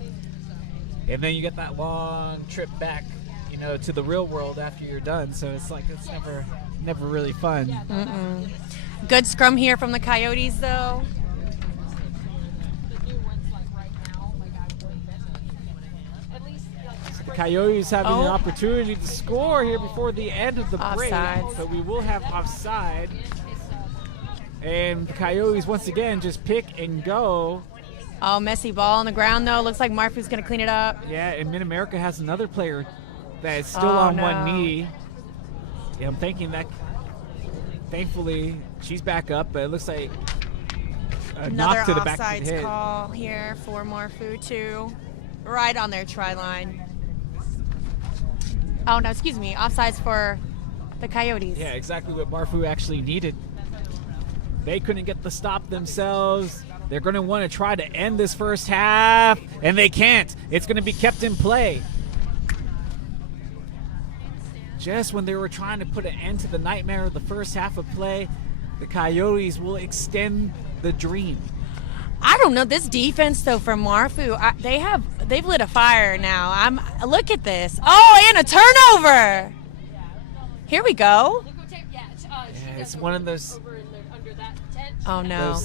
And then you get that long trip back, to the real world after you're done. So it's never really fun. Mm-mm. Good scrum here from the Coyotes, though. The Coyotes having an opportunity to score here before the end of the break. So we will have offside. And the Coyotes, once again, just pick and go. Oh, messy ball on the ground, though. Looks like Marfu's going to clean it up. Yeah, and Mid-America has another player that is still on one knee. Yeah, I'm thinking that, thankfully, she's back up, but it looks like a knock to the back of the head. Another offsides call here for Marfu, too. Right on their try line. Oh, no, excuse me. Offsides for the Coyotes. Yeah, exactly what Marfu actually needed. They couldn't get the stop themselves. They're going to want to try to end this first half, and they can't. It's going to be kept in play. Just when they were trying to put an end to the nightmare of the first half of play, the Coyotes will extend the dream. I don't know, this defense though from Marfu, they've lit a fire now. Look at this. Oh, and a turnover. Here we go. Yeah, it's one of those. Oh no.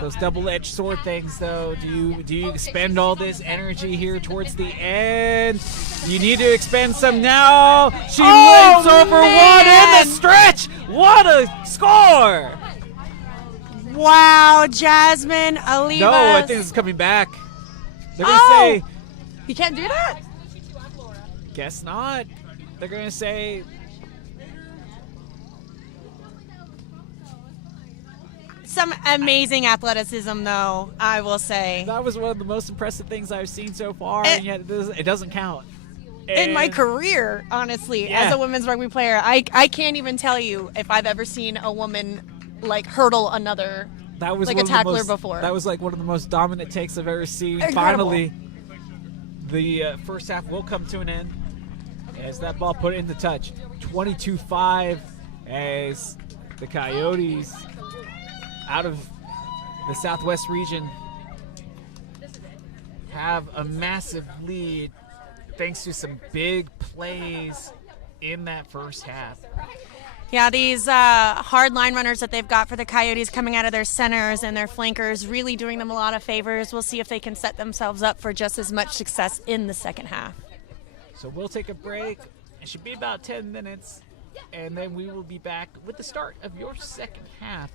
Those double-edged sword things, though. Do you expend all this energy here towards the end? You need to expend some now. She leaps over one in the stretch. What a score! Wow, Jasmine Olivas. No, I think this is coming back. They're gonna say. You can't do that? Guess not. They're gonna say. Some amazing athleticism, though, I will say. That was one of the most impressive things I've seen so far, and yet it doesn't count. In my career, honestly, as a women's rugby player, I can't even tell you if I've ever seen a woman hurdle another a tackler before. That was one of the most dominant takes I've ever seen. Incredible. Finally, the first half will come to an end as that ball put into touch. 22-5 as the Coyotes out of the Southwest region have a massive lead thanks to some big plays in that first half. Yeah, these hard line runners that they've got for the Coyotes coming out of their centers and their flankers really doing them a lot of favors. We'll see if they can set themselves up for just as much success in the second half. So we'll take a break. It should be about 10 minutes, and then we will be back with the start of your second half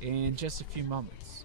in just a few moments.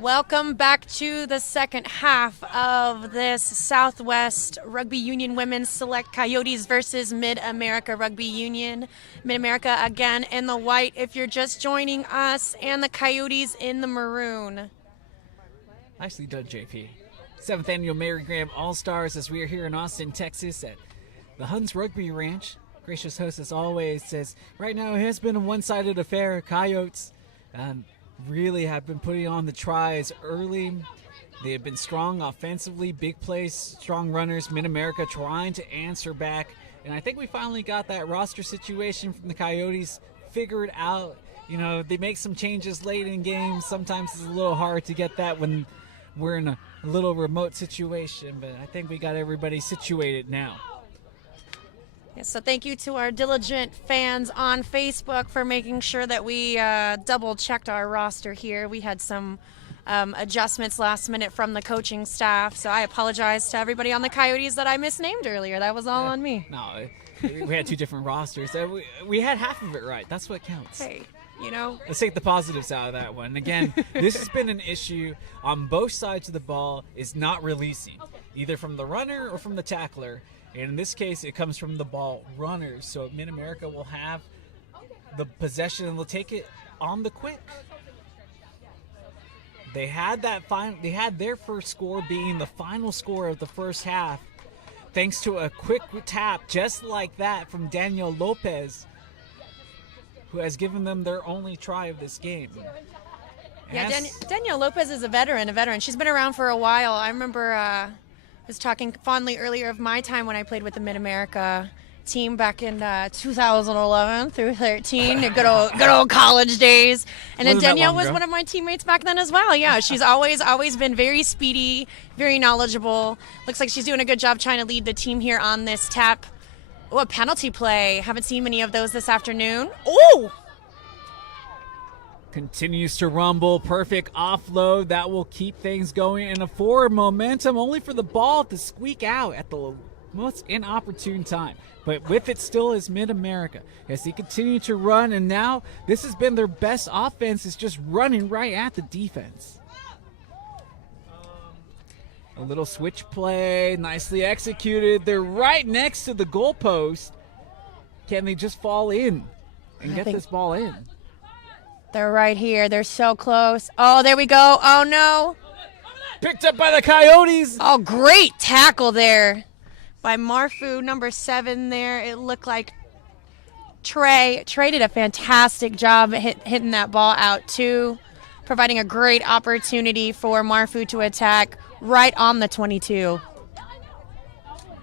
Welcome back to the second half of this Southwest Rugby Union Women's Select Coyotes versus Mid-America Rugby Union. Mid-America again in the white if you're just joining us, and the Coyotes in the maroon. Nicely done, JP. 7th Annual Mary Graham All-Stars as we are here in Austin, Texas at the Huns Rugby Ranch. Gracious host, as always, says right now it has been a one-sided affair. Coyotes really have been putting on the tries early. They have been strong offensively, big plays, strong runners. Mid-America trying to answer back. And I think we finally got that roster situation from the Coyotes figured out. You know, they make some changes late in games. Sometimes it's a little hard to get that when we're in a little remote situation. But I think we got everybody situated now. So thank you to our diligent fans on Facebook for making sure that we double checked our roster here. We had some adjustments last minute from the coaching staff, so I apologize to everybody on the Coyotes that I misnamed earlier. That was all on me. No, we had two different rosters. We had half of it right. That's what counts. Hey, you know. Let's take the positives out of that one. Again, this has been an issue on both sides of the ball, is not releasing, either from the runner or from the tackler. And in this case, it comes from the ball runners. So Mid-America will have the possession and they'll take it on the quick. They had their first score being the final score of the first half, thanks to a quick tap just like that from Danielle Lopez, who has given them their only try of this game. Yeah, Danielle Lopez is a veteran. She's been around for a while. I remember I was talking fondly earlier of my time when I played with the Mid-America team back in 2011 through 13, the good old college days. And then Danielle was one of my teammates back then as well. Yeah, she's always been very speedy, very knowledgeable. Looks like she's doing a good job trying to lead the team here on this tap. Oh, a penalty play. Haven't seen many of those this afternoon. Oh! Continues to rumble. Perfect offload. That will keep things going in a forward momentum, only for the ball to squeak out at the most inopportune time. But with it still is Mid-America as they continue to run, and now this has been their best offense, is just running right at the defense. A little switch play, nicely executed. They're right next to the goalpost. Can they just fall in and get this ball in? They're right here. They're so close. Oh, there we go. Oh, no. Picked up by the Coyotes. Oh, great tackle there by Marfu, number 7 there. It looked like Trey did a fantastic job hitting that ball out, too, providing a great opportunity for Marfu to attack right on the 22.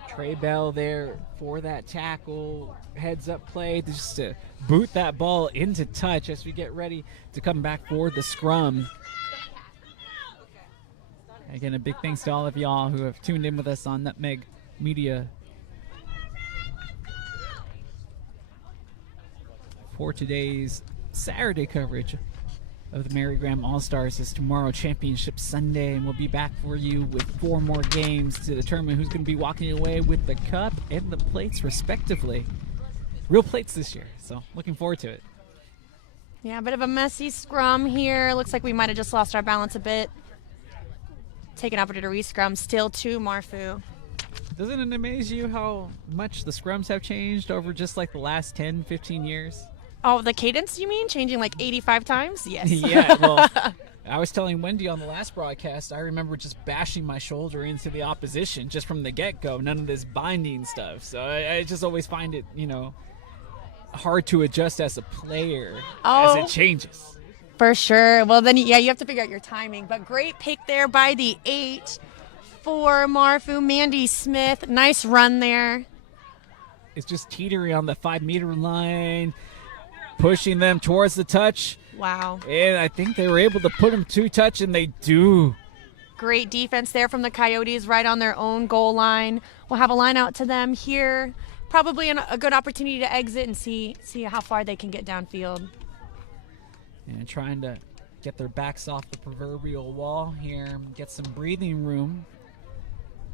Trey Bell there for that tackle. Heads up play just to boot that ball into touch as we get ready to come back for the scrum. Again, a big thanks to all of y'all who have tuned in with us on Nutmeg Media for today's Saturday coverage of the Mary Graham All-Stars. Is tomorrow Championship Sunday, and we'll be back for you with 4 more games to determine who's going to be walking away with the cup and the plates respectively. Real plates this year, so looking forward to it. Yeah, a bit of a messy scrum here. Looks like we might have just lost our balance a bit. Taking opportunity to re-scrum, still to Marfu. Doesn't it amaze you how much the scrums have changed over just like the last 10, 15 years? Oh, the cadence, you mean? Changing like 85 times? Yes. Yeah, well, I was telling Wendy on the last broadcast, I remember just bashing my shoulder into the opposition just from the get-go. None of this binding stuff. So I just always find it, hard to adjust as a player as it changes. For sure. Well, then, yeah, you have to figure out your timing. But great pick there by the 8 for Marfu. Mandy Smith. Nice run there. It's just teetering on the 5-meter line, pushing them towards the touch. Wow. And I think they were able to put them to touch, and they do. Great defense there from the Coyotes right on their own goal line. We'll have a line out to them here. Probably a good opportunity to exit and see how far they can get downfield. And trying to get their backs off the proverbial wall here and get some breathing room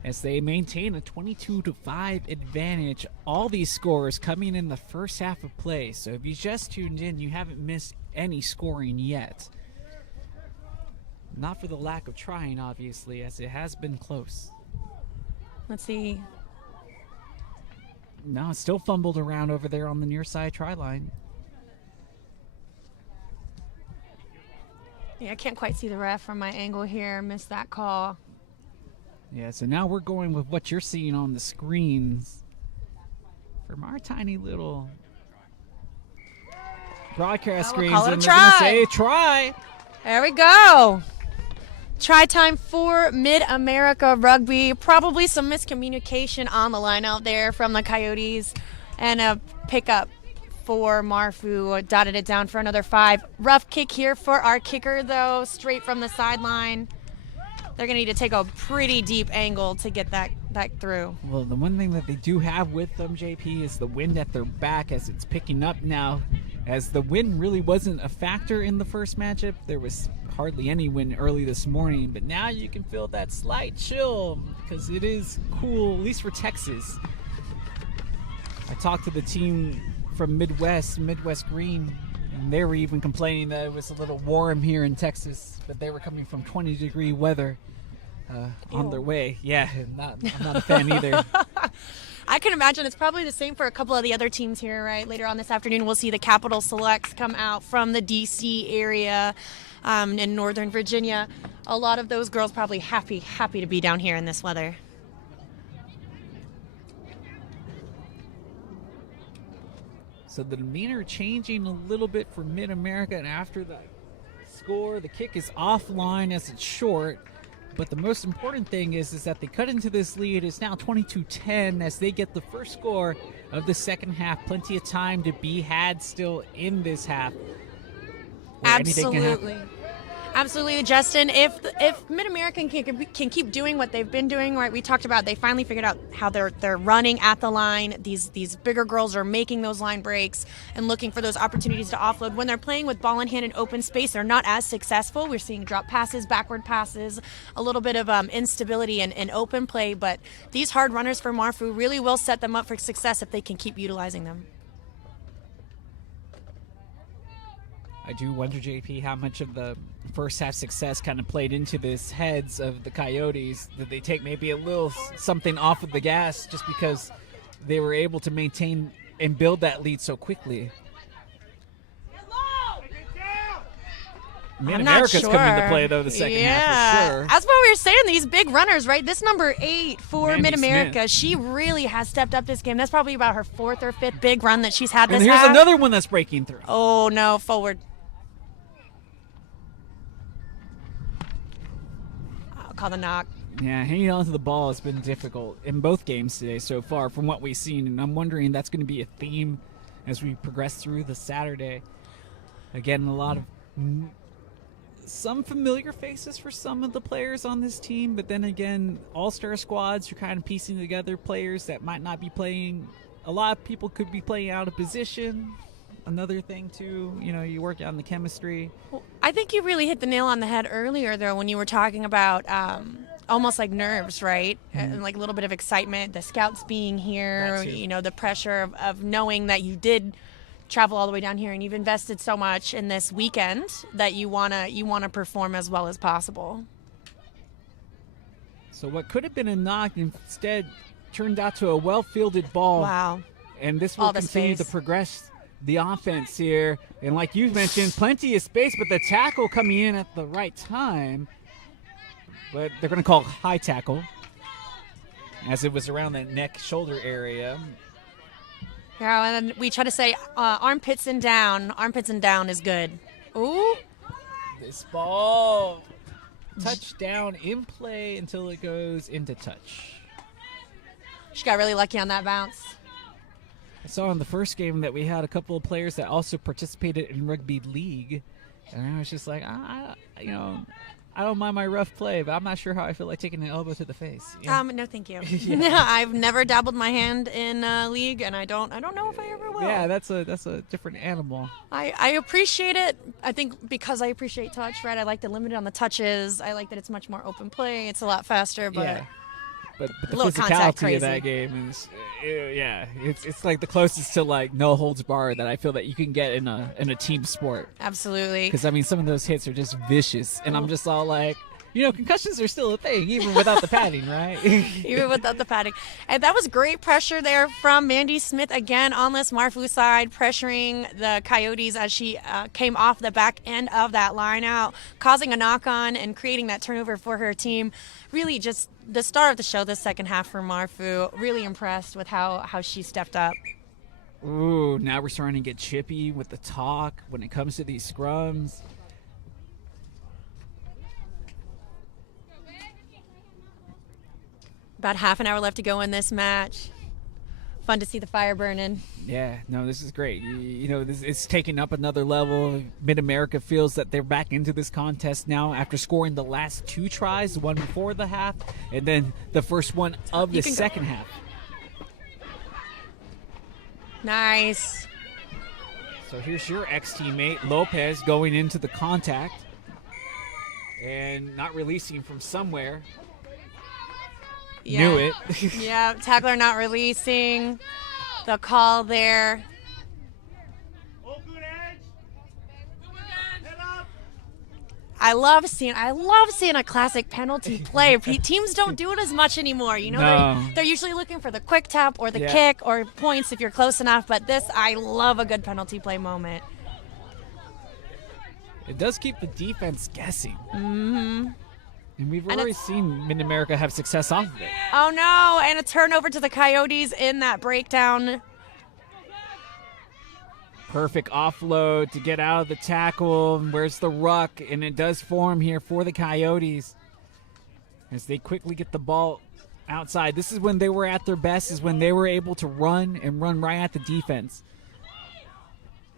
as they maintain a 22-5 advantage. All these scores coming in the first half of play. So if you just tuned in, you haven't missed any scoring yet. Not for the lack of trying, obviously, as it has been close. Let's see. No, it's still fumbled around over there on the near side try line. Yeah, I can't quite see the ref from my angle here. Missed that call. Yeah, so now we're going with what you're seeing on the screens from our tiny little broadcast screens. Call it a and they're going to try. say try. There we go. Try time for Mid-America Rugby. Probably some miscommunication on the line out there from the Coyotes. And a pickup for Marfu. Dotted it down for another 5. Rough kick here for our kicker, though, straight from the sideline. They're going to need to take a pretty deep angle to get that through. Well, the one thing that they do have with them, JP, is the wind at their back as it's picking up now. As the wind really wasn't a factor in the first matchup, there was hardly any wind early this morning, but now you can feel that slight chill because it is cool, at least for Texas. I talked to the team from Midwest Green, and they were even complaining that it was a little warm here in Texas, but they were coming from 20-degree weather on their way. Yeah, I'm not a fan either. I can imagine it's probably the same for a couple of the other teams here, right? Later on this afternoon, we'll see the Capital Selects come out from the D.C. area in Northern Virginia. A lot of those girls probably happy to be down here in this weather. So the demeanor changing a little bit for Mid-America, and after the score, the kick is offline as it's short. But the most important thing is that they cut into this lead. It's now 22-10 as they get the first score of the second half. Plenty of time to be had still in this half. Absolutely. Absolutely, Justin. If Mid-American can keep doing what they've been doing, right? We talked about they finally figured out how they're running at the line. These bigger girls are making those line breaks and looking for those opportunities to offload. When they're playing with ball in hand in open space, they're not as successful. We're seeing drop passes, backward passes, a little bit of instability in open play. But these hard runners for Marfu really will set them up for success if they can keep utilizing them. I do wonder, JP, how much of the first half success kind of played into this heads of the Coyotes. Did they take maybe a little something off of the gas just because they were able to maintain and build that lead so quickly? Mid-America's sure. coming to play, though, the second half for sure. That's what we were saying, these big runners, right? This number 8 for Mandy Mid-America, Smith. she really has stepped up this game. That's probably about her 4th or 5th big run that she's had this And here's half. another one that's breaking through. Oh, no, forward. I'll call the knock. Yeah, hanging on to the ball has been difficult in both games today so far from what we've seen, and I'm wondering that's going to be a theme as we progress through the Saturday. Again, a lot of some familiar faces for some of the players on this team, but then again, all-star squads, you're kind of piecing together players that might not be playing. A lot of people could be playing out of position. Another thing, too, you work on the chemistry. Well, I think you really hit the nail on the head earlier, though, when you were talking about almost like nerves, right? And like a little bit of excitement, the scouts being here, the pressure of knowing that you did travel all the way down here and you've invested so much in this weekend that you wanna perform as well as possible. So what could have been a knock instead turned out to a well-fielded ball. Wow. And this will continue to progress the offense here. And like you mentioned, plenty of space, but the tackle coming in at the right time. But they're going to call high tackle as it was around the neck, shoulder area. Yeah, and then we try to say armpits and down. Armpits and down is good. Ooh. This ball touchdown in play until it goes into touch. She got really lucky on that bounce. I saw in the first game that we had a couple of players that also participated in rugby league, and I was just like, I don't mind my rough play, but I'm not sure how I feel like taking an elbow to the face. No, thank you. I've never dabbled my hand in league, and I don't know if I ever will. Yeah, that's a different animal. I appreciate it. I think because I appreciate touch, right? I like to limit it on the touches. I like that it's much more open play. It's a lot faster, but. Yeah. but the A little contact physicality of crazy. that game is, yeah, it's like the closest to like no holds barred that I feel that you can get in a team sport. Absolutely. Because I mean, some of those hits are just vicious, and I'm just all like, concussions are still a thing even without the padding, right? Even without the padding. And that was great pressure there from Mandy Smith again on this Marfu side, pressuring the Coyotes as she came off the back end of that line out, causing a knock on and creating that turnover for her team. Really just the star of the show this second half for Marfu. Really impressed with how she stepped up. Ooh, now we're starting to get chippy with the talk when it comes to these scrums. About half an hour left to go in this match. Fun to see the fire burning. Yeah, no, this is great. It's taking up another level. Mid-America feels that they're back into this contest now after scoring the last 2 tries, one before the half, and then the first one of the second half. Nice. So here's your ex-teammate, Lopez, going into the contact and not releasing from somewhere. Yeah. Knew it. Yeah, tackler not releasing. The call there. I love seeing a classic penalty play. Teams don't do it as much anymore. No. They're usually looking for the quick tap or the kick or points if you're close enough. But this, I love a good penalty play moment. It does keep the defense guessing. Mm-hmm. And we've already seen Mid-America have success off of it. Oh, no, and a turnover to the Coyotes in that breakdown. Perfect offload to get out of the tackle. Where's the ruck? And it does form here for the Coyotes as they quickly get the ball outside. This is when they were at their best, is when they were able to run right at the defense.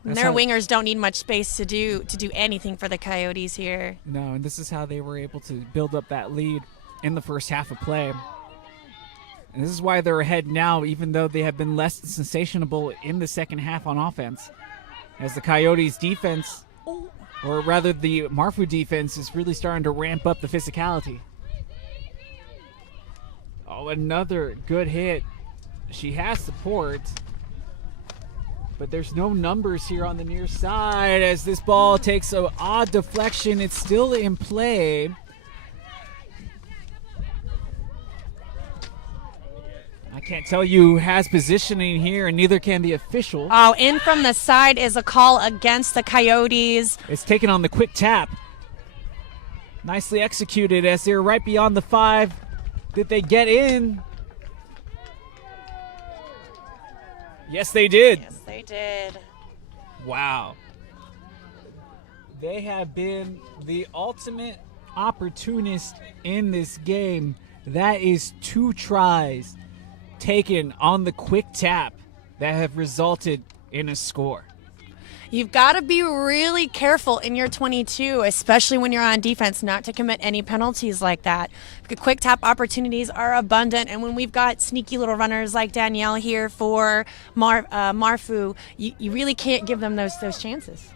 And their wingers don't need much space to do anything for the Coyotes here. No, and this is how they were able to build up that lead in the first half of play. And this is why they're ahead now, even though they have been less sensational in the second half on offense. As the Coyotes defense, or rather the Marfu defense, is really starting to ramp up the physicality. Oh, another good hit. She has support. But there's no numbers here on the near side as this ball takes an odd deflection. It's still in play. I can't tell you who has positioning here, and neither can the official. Oh, in from the side is a call against the Coyotes. It's taken on the quick tap. Nicely executed as they're right beyond the 5. Did they get in? Yes, they did. Yes, they did. Wow. They have been the ultimate opportunist in this game. That is 2 tries taken on the quick tap that have resulted in a score. You've got to be really careful in your 22, especially when you're on defense, not to commit any penalties like that. The quick tap opportunities are abundant, and when we've got sneaky little runners like Danielle here for Marfu, you really can't give them those chances.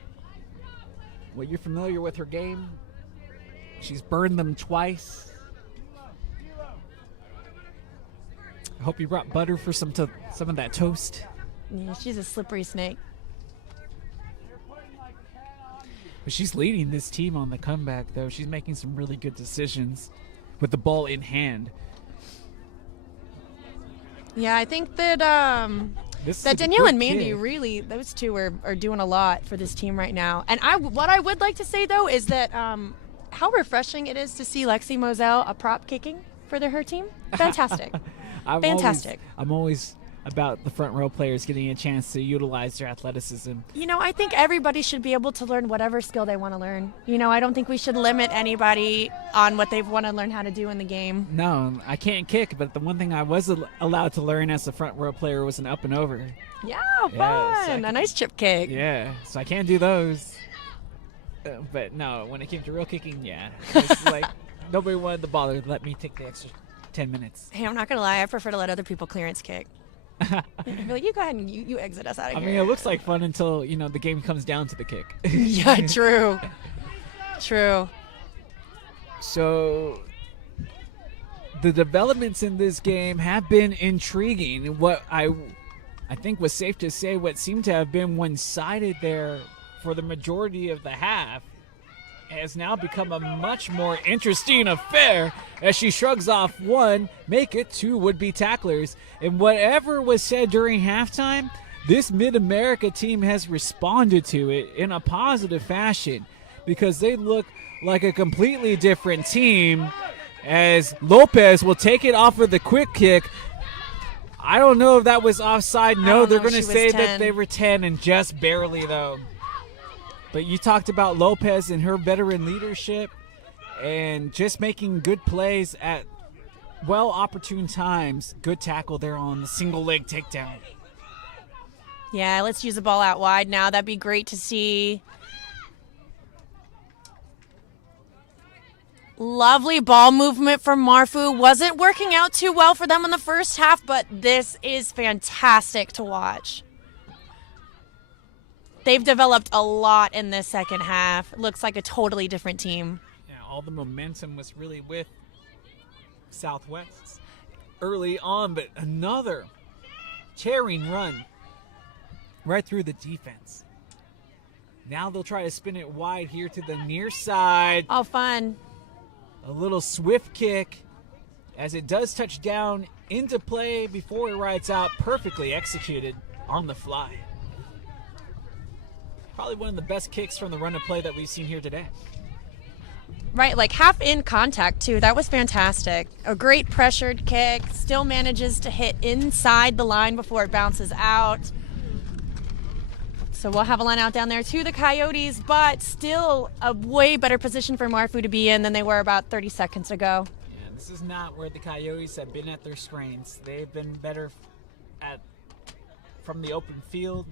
Well, you're familiar with her game. She's burned them twice. I hope you brought butter for some of that toast. Yeah, she's a slippery snake. But she's leading this team on the comeback, though. She's making some really good decisions with the ball in hand. Yeah, I think that Danielle and Mandy really, those two are doing a lot for this team right now. And what I would like to say, though, is that how refreshing it is to see Lexi Moselle a prop kicking for her team. Fantastic. Fantastic. I'm always about the front row players getting a chance to utilize their athleticism. I think everybody should be able to learn whatever skill they want to learn. I don't think we should limit anybody on what they want to learn how to do in the game. No, I can't kick, but the one thing I was allowed to learn as a front row player was an up and over. Yeah, fun. A nice chip kick. Yeah, so I can't do those. But no, when it came to real kicking, yeah. It's like nobody wanted to bother to let me take the extra 10 minutes. Hey, I'm not going to lie. I prefer to let other people clearance kick. Like, you go ahead and you exit us out of here. I mean, it looks like fun until, the game comes down to the kick. Yeah, true. True. So the developments in this game have been intriguing. What I think was safe to say, what seemed to have been one-sided there for the majority of the half has now become a much more interesting affair as she shrugs off one, make it two would-be tacklers. And whatever was said during halftime, this Mid-America team has responded to it in a positive fashion because they look like a completely different team as Lopez will take it off of the quick kick. I don't know if that was offside. No, they're going to say that they were 10 and just barely, though. But you talked about Lopez and her veteran leadership and just making good plays at, well, opportune times. Good tackle there on the single leg takedown. Yeah, let's use the ball out wide now. That'd be great to see. Lovely ball movement from Marfu. Wasn't working out too well for them in the first half, but this is fantastic to watch. They've developed a lot in this second half. It looks like a totally different team. Yeah, all the momentum was really with Southwest early on, but another tearing run right through the defense. Now they'll try to spin it wide here to the near side. Oh, fun. A little swift kick as it does touch down into play before it rides out. Perfectly executed on the fly. Probably one of the best kicks from the run of play that we've seen here today. Right, like half in contact too. That was fantastic. A great pressured kick. Still manages to hit inside the line before it bounces out. So we'll have a line out down there to the Coyotes, but still a way better position for Marfu to be in than they were about 30 seconds ago. Yeah, this is not where the Coyotes have been at their strengths. They've been better from the open field,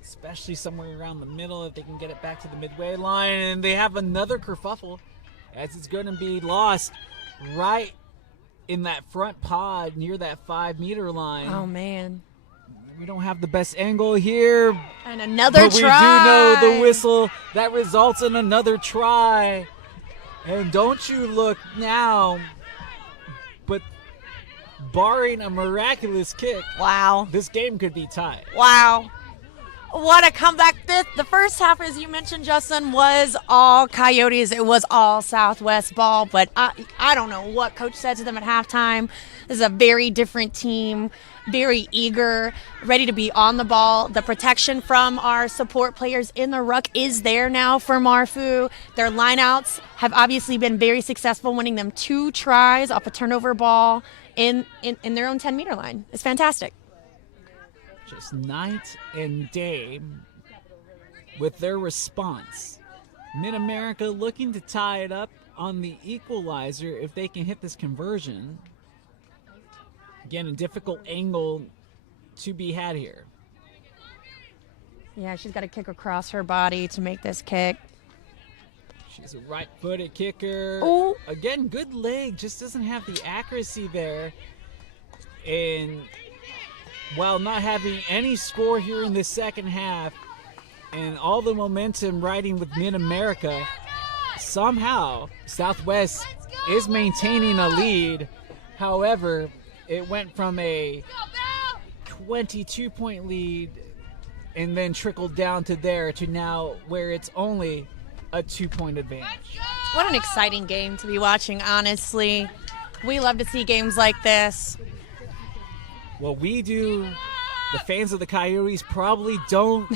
especially somewhere around the middle if they can get it back to the midway line. And they have another kerfuffle as it's going to be lost right in that front pod near that 5-meter line. Oh, man. We don't have the best angle here. And another but try. We do know the whistle that results in another try. And don't you look now, but barring a miraculous kick, wow, this game could be tied. Wow. What a comeback. The first half, as you mentioned, Justin, was all Coyotes. It was all Southwest ball, but I don't know what Coach said to them at halftime. This is a very different team, very eager, ready to be on the ball. The protection from our support players in the ruck is there now for Marfu. Their lineouts have obviously been very successful, winning them 2 tries off a turnover ball in their own 10-meter line. It's fantastic. Just night and day with their response. Mid-America looking to tie it up on the equalizer if they can hit this conversion. Again, a difficult angle to be had here. Yeah, she's got to kick across her body to make this kick. She's a right-footed kicker. Ooh. Again, good leg, just doesn't have the accuracy there. And while not having any score here in the second half and all the momentum riding with Mid-America, somehow Southwest is maintaining a lead. However, it went from a 22-point lead and then trickled down to there to now where it's only a 2-point advantage. What an exciting game to be watching, honestly. We love to see games like this. Well, we do. The fans of the Coyotes probably don't,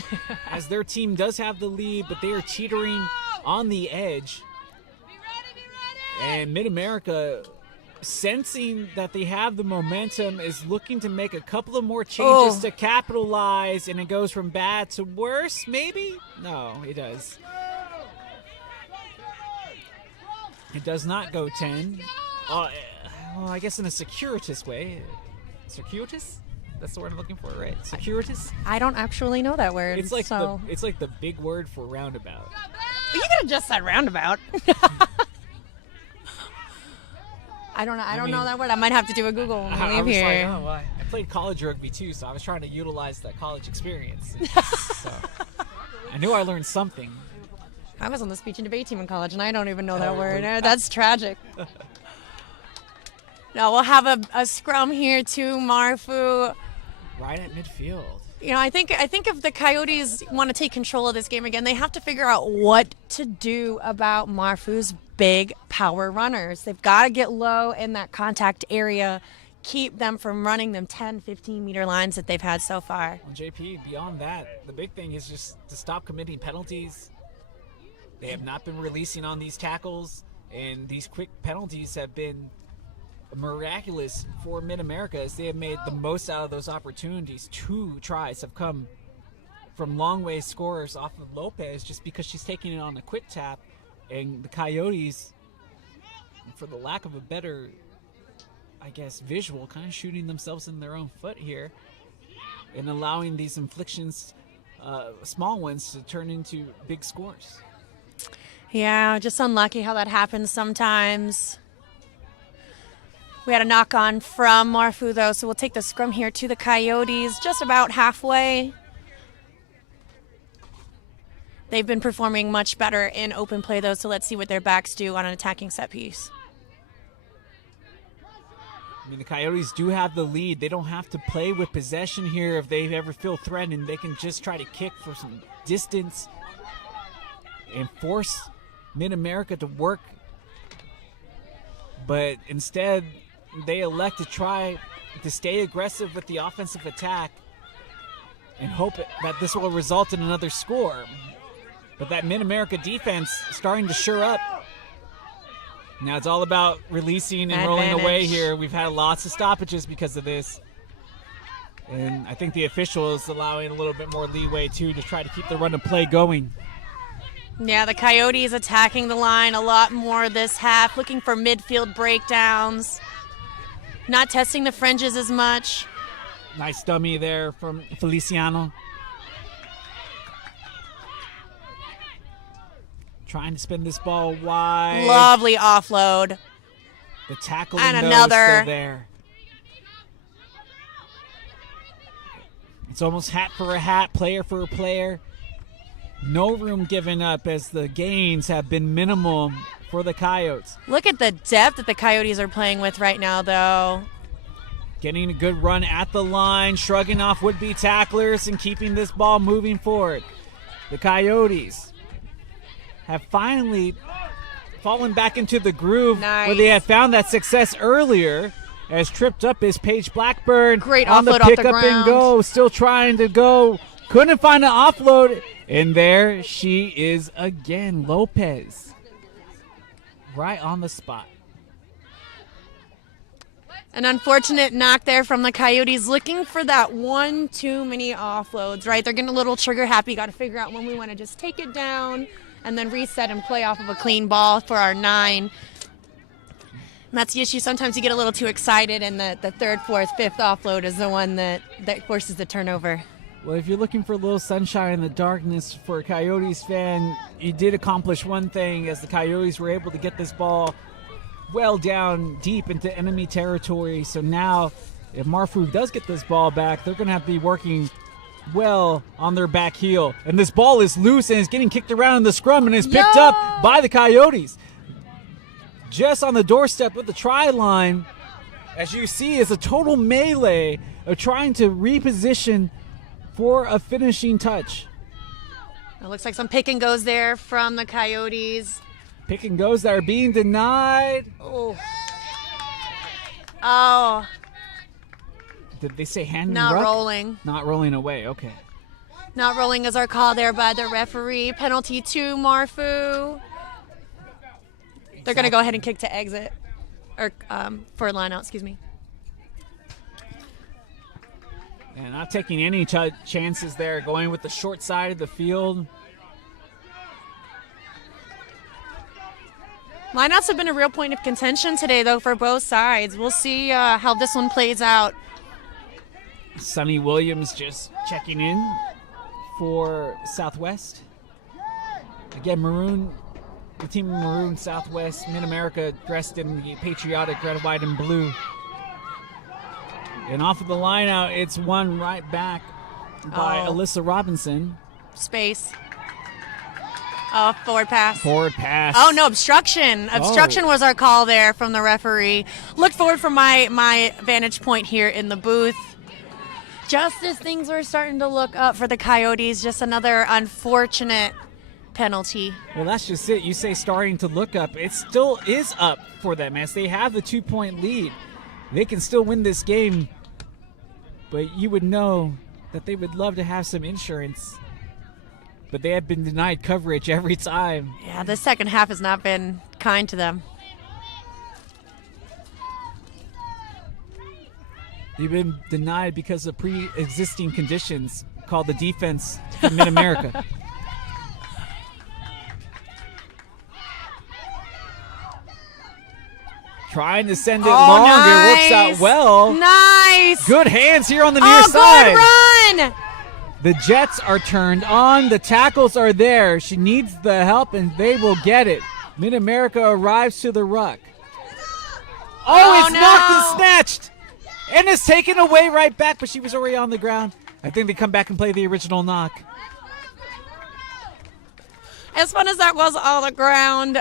as their team does have the lead, but they are teetering on the edge. And Mid-America, sensing that they have the momentum, is looking to make a couple of more changes to capitalize, and it goes from bad to worse, maybe? No, it does. It does not go 10. Well, I guess in a circuitous way. Circuitous? That's the word I'm looking for, right? Circuitous? I don't actually know that word. It's like so. it's like the big word for roundabout. You could have just said roundabout. I don't know. I don't know that word. I might have to do a Google when we leave here. Like, oh, well, I played college rugby too, so I was trying to utilize that college experience. So I knew I learned something. I was on the speech and debate team in college, and I don't even know that word. That's tragic. No, we'll have a scrum here too, Marfu. Right at midfield. You know, I think if the Coyotes want to take control of this game again, they have to figure out what to do about Marfu's big power runners. They've got to get low in that contact area, keep them from running them 10, 15-meter lines that they've had so far. Well, JP, beyond that, the big thing is just to stop committing penalties. They have not been releasing on these tackles, and these quick penalties have been miraculous for Mid-America as they have made the most out of those opportunities. 2 tries have come from long way scorers off of Lopez just because she's taking it on a quick tap, and the Coyotes, for the lack of a better, I guess, visual, kind of shooting themselves in their own foot here and allowing these inflictions, small ones, to turn into big scores. Yeah, just unlucky how that happens sometimes. We had a knock on from Marfu, though, so we'll take the scrum here to the Coyotes, just about halfway. They've been performing much better in open play, though, so let's see what their backs do on an attacking set piece. I mean, the Coyotes do have the lead. They don't have to play with possession here if they ever feel threatened. They can just try to kick for some distance and force Mid-America to work. But instead, they elect to try to stay aggressive with the offensive attack and hope that this will result in another score. But that Mid-America defense starting to shore up. Now it's all about releasing and rolling away here. We've had lots of stoppages because of this. And I think the official is allowing a little bit more leeway, too, to try to keep the run of play going. Yeah, the Coyotes attacking the line a lot more this half, looking for midfield breakdowns, not testing the fringes as much. Nice dummy there from Feliciano. Trying to spin this ball wide. Lovely offload. The tackle and nose another. Still there. It's almost hat for a hat, player for a player. No room given up as the gains have been minimal for the Coyotes. Look at the depth that the Coyotes are playing with right now, though. Getting a good run at the line, shrugging off would-be tacklers and keeping this ball moving forward. The Coyotes have finally fallen back into the groove where they had found that success earlier. As tripped up is Paige Blackburn. Great on the offload off the pick up and ground. go, still trying to go. Couldn't find an offload. And there she is again, Lopez. Right on the spot. An unfortunate knock there from the Coyotes, looking for that one too many offloads, right? They're getting a little trigger happy. Got to figure out when we want to just take it down and then reset and play off of a clean ball for our 9. And that's the issue. Sometimes you get a little too excited, and the third, fourth, fifth offload is the one that forces the turnover. Well, if you're looking for a little sunshine in the darkness for a Coyotes fan, you did accomplish one thing as the Coyotes were able to get this ball well down deep into enemy territory. So now, if Marfu does get this ball back, they're going to have to be working well on their back heel. And this ball is loose and is getting kicked around in the scrum and is picked up by the Coyotes. Just on the doorstep with the try line, as you see, is a total melee of trying to reposition for a finishing touch. It looks like some pick and goes there from the Coyotes. Pick and goes that are being denied. Oh. Did they say hand Not ruck? rolling. Not rolling away, okay. Not rolling is our call there by the referee. Penalty to Marfu. They're going to go ahead and kick to exit. Or for a line out, excuse me. And not taking any chances there, going with the short side of the field. Lineouts have been a real point of contention today, though, for both sides. We'll see how this one plays out. Sonny Williams just checking in for Southwest. Again, maroon, the team in maroon, Southwest, Mid-America dressed in the patriotic red, white, and blue. And off of the line out, it's won right back by Alyssa Robinson. Space. Oh, forward pass. Forward pass. Oh, no, obstruction. Obstruction was our call there from the referee. Look forward from my vantage point here in the booth. Just as things were starting to look up for the Coyotes, just another unfortunate penalty. Well, that's just it. You say starting to look up. It still is up for them as they have the 2-point lead. They can still win this game, but you would know that they would love to have some insurance. But they have been denied coverage every time. Yeah, the second half has not been kind to them. They've been denied because of pre-existing conditions called the defense from Mid-America. Trying to send it longer. Nice. Works out well. Nice. Good hands here on the near side. Good run. The Jets are turned on. The tackles are there. She needs the help, and they will get it. Mid-America arrives to the ruck. Oh, it's knocked and snatched. And it's taken away right back, but she was already on the ground. I think they come back and play the original knock. As fun as that was on the ground,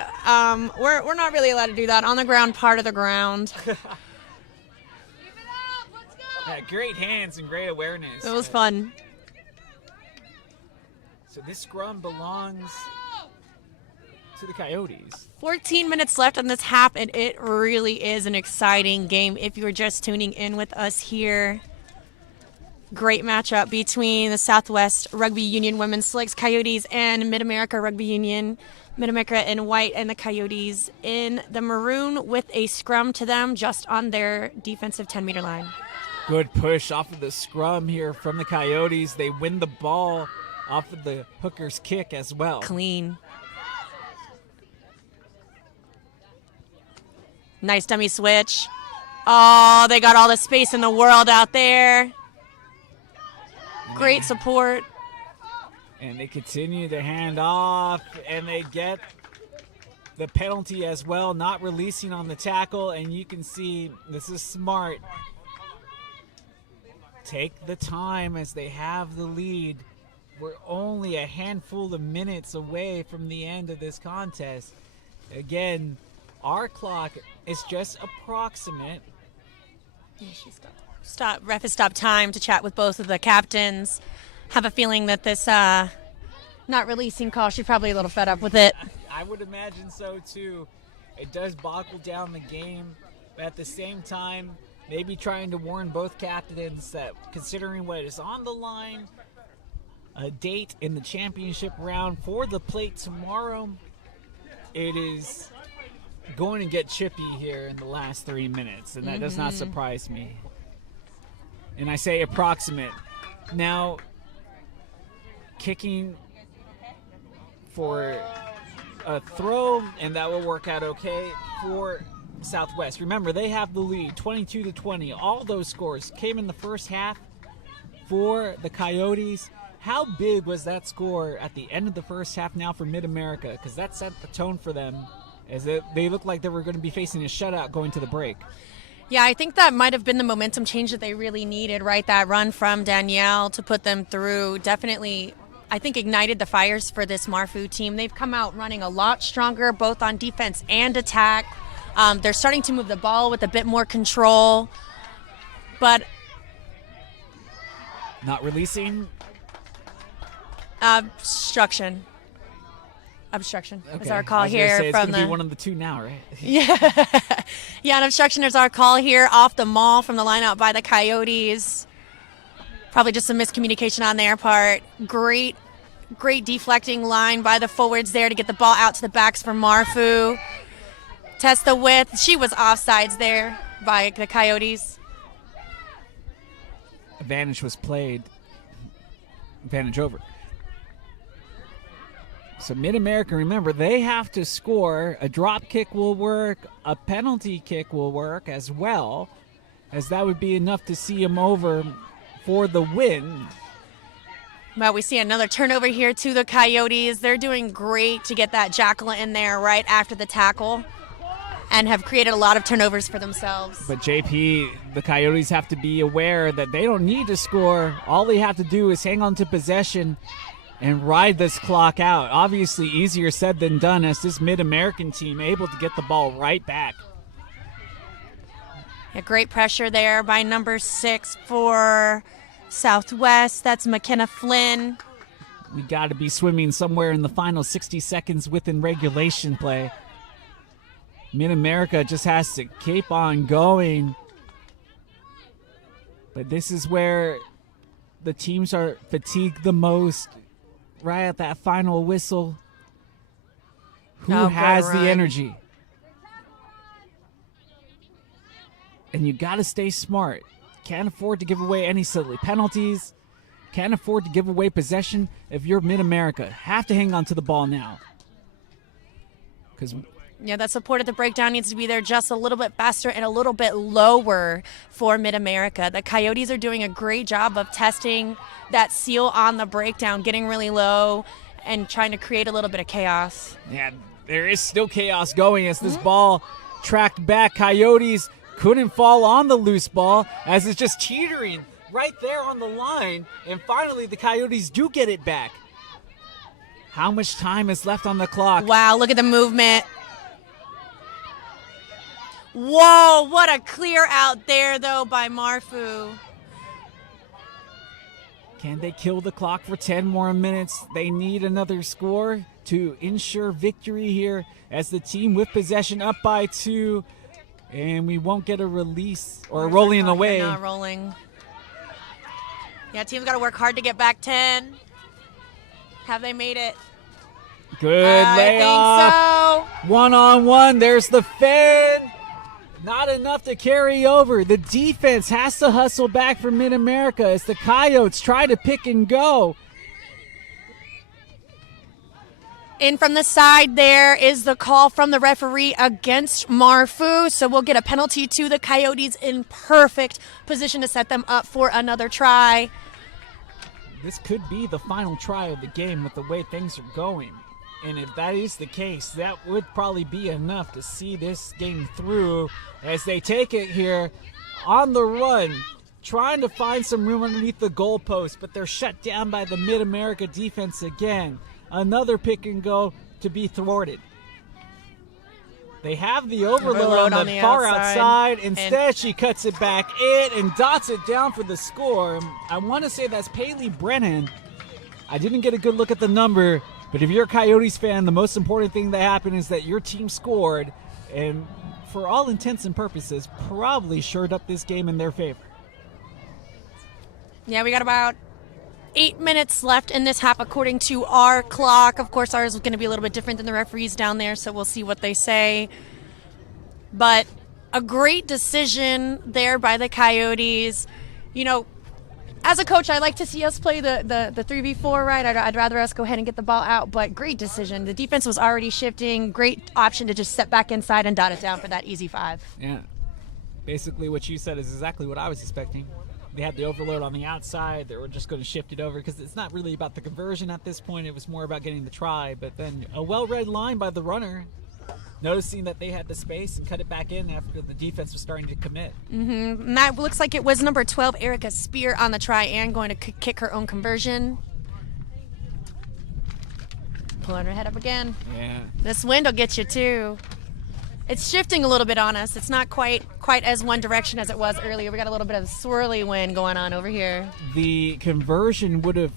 we're not really allowed to do that. On the ground, part of the ground. Yeah, great hands and great awareness. It was fun. So this scrum belongs to the Coyotes. 14 minutes left on this half, and it really is an exciting game if you're just tuning in with us here. Great matchup between the Southwest Rugby Union Women's Slicks Coyotes and Mid-America Rugby Union. Mid-America in white and the Coyotes in the maroon with a scrum to them just on their defensive 10-meter line. Good push off of the scrum here from the Coyotes. They win the ball off of the hooker's kick as well. Clean. Nice dummy switch. Oh, they got all the space in the world out there. Great support. And they continue to hand off, and they get the penalty as well, not releasing on the tackle. And you can see this is smart. Take the time as they have the lead. We're only a handful of minutes away from the end of this contest. Again, our clock is just approximate. Ref has stopped time to chat with both of the captains. Have a feeling that this not releasing call, she's probably a little fed up with it. I would imagine so too. It does boggle down the game, but at the same time, maybe trying to warn both captains that considering what is on the line, a date in the championship round for the plate tomorrow, it is going to get chippy here in the last 3 minutes, and that does not surprise me. And I say approximate. Now, kicking for a throw, and that will work out okay for Southwest. Remember, they have the lead, 22-20. All those scores came in the first half for the Coyotes. How big was that score at the end of the first half now for Mid-America? Because that set the tone for them, as they looked like they were going to be facing a shutout going to the break. Yeah, I think that might have been the momentum change that they really needed, right? That run from Danielle to put them through definitely, I think, ignited the fires for this Marfu team. They've come out running a lot stronger, both on defense and attack. They're starting to move the ball with a bit more control. But not releasing? Obstruction is our call here say, it's from gonna be one of the two now, right? Yeah, an obstruction is our call here off the maul from the line out by the Coyotes. Probably just some miscommunication on their part. Great deflecting line by the forwards there to get the ball out to the backs for Marfu. Test the width. She was offsides there by the Coyotes. Advantage was played. Advantage over. So Mid-America, remember, they have to score. A drop kick will work. A penalty kick will work as well, as that would be enough to see them over for the win. Well, we see another turnover here to the Coyotes. They're doing great to get that Jackal in there right after the tackle and have created a lot of turnovers for themselves. But JP, the Coyotes have to be aware that they don't need to score. All they have to do is hang on to possession and ride this clock out. Obviously easier said than done as this Mid-American team able to get the ball right back. Yeah, great pressure there by number 6 for Southwest. That's McKenna Flynn. We got to be swimming somewhere in the final 60 seconds within regulation play. Mid-America just has to keep on going. But this is where the teams are fatigued the most. Right at that final whistle. Who has the energy? And you got to stay smart. Can't afford to give away any silly penalties. Can't afford to give away possession if you're Mid-America. Have to hang on to the ball now. Because yeah, that support at the breakdown needs to be there just a little bit faster and a little bit lower for Mid-America. The Coyotes are doing a great job of testing that seal on the breakdown, getting really low and trying to create a little bit of chaos. Yeah, there is still chaos going as this ball tracked back. Coyotes couldn't fall on the loose ball as it's just teetering right there on the line. And finally, the Coyotes do get it back. How much time is left on the clock? Wow, look at the movement. Whoa, what a clear out there, though, by Marfu. Can they kill the clock for 10 more minutes? They need another score to ensure victory here as the team with possession up by 2. And we won't get a release or a rolling away. Not rolling. Yeah, team's got to work hard to get back 10. Have they made it? Good layoff. I think so. One-on-one. There's the fan. Not enough to carry over. The defense has to hustle back for Mid-America as the Coyotes try to pick and go. In from the side there is the call from the referee against Marfu. So we'll get a penalty to the Coyotes in perfect position to set them up for another try. This could be the final try of the game with the way things are going. And if that is the case, that would probably be enough to see this game through as they take it here on the run, trying to find some room underneath the goalpost, but they're shut down by the Mid-America defense again. Another pick and go to be thwarted. They have the overload on the far outside. Instead, she cuts it back in and dots it down for the score. I want to say that's Paley Brennan. I didn't get a good look at the number, but if you're a Coyotes fan, the most important thing that happened is that your team scored, and for all intents and purposes, probably shored up this game in their favor. Yeah, we got about 8 minutes left in this half according to our clock. Of course, ours is going to be a little bit different than the referees down there, so we'll see what they say. But a great decision there by the Coyotes. You know, as a coach, I like to see us play the 3v4, right? I'd rather us go ahead and get the ball out, but great decision. The defense was already shifting. Great option to just step back inside and dot it down for that easy 5. Yeah. Basically what you said is exactly what I was expecting. They had the overload on the outside. They were just going to shift it over because it's not really about the conversion at this point. It was more about getting the try. But then a well-read line by the runner, noticing that they had the space and cut it back in after the defense was starting to commit. And that looks like it was number 12, Erica Spear, on the try and going to kick her own conversion. Pulling her head up again. Yeah. This wind will get you too. It's shifting a little bit on us. It's not quite as one direction as it was earlier. We got a little bit of a swirly wind going on over here. The conversion would have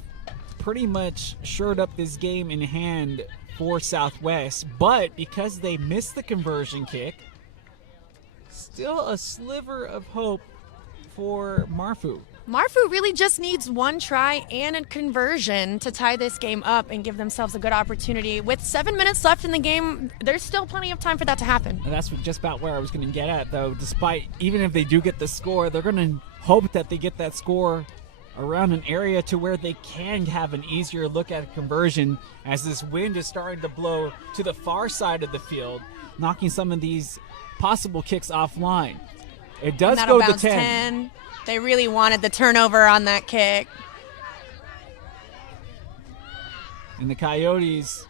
pretty much shored up this game in hand for Southwest, but because they missed the conversion kick, still a sliver of hope for Marfu. Marfu really just needs one try and a conversion to tie this game up and give themselves a good opportunity. With 7 minutes left in the game, there's still plenty of time for that to happen. And that's just about where I was going to get at, though. Despite, even if they do get the score, they're going to hope that they get that score around an area to where they can have an easier look at a conversion as this wind is starting to blow to the far side of the field, knocking some of these possible kicks offline. It does go to 10. They really wanted the turnover on that kick. And the Coyotes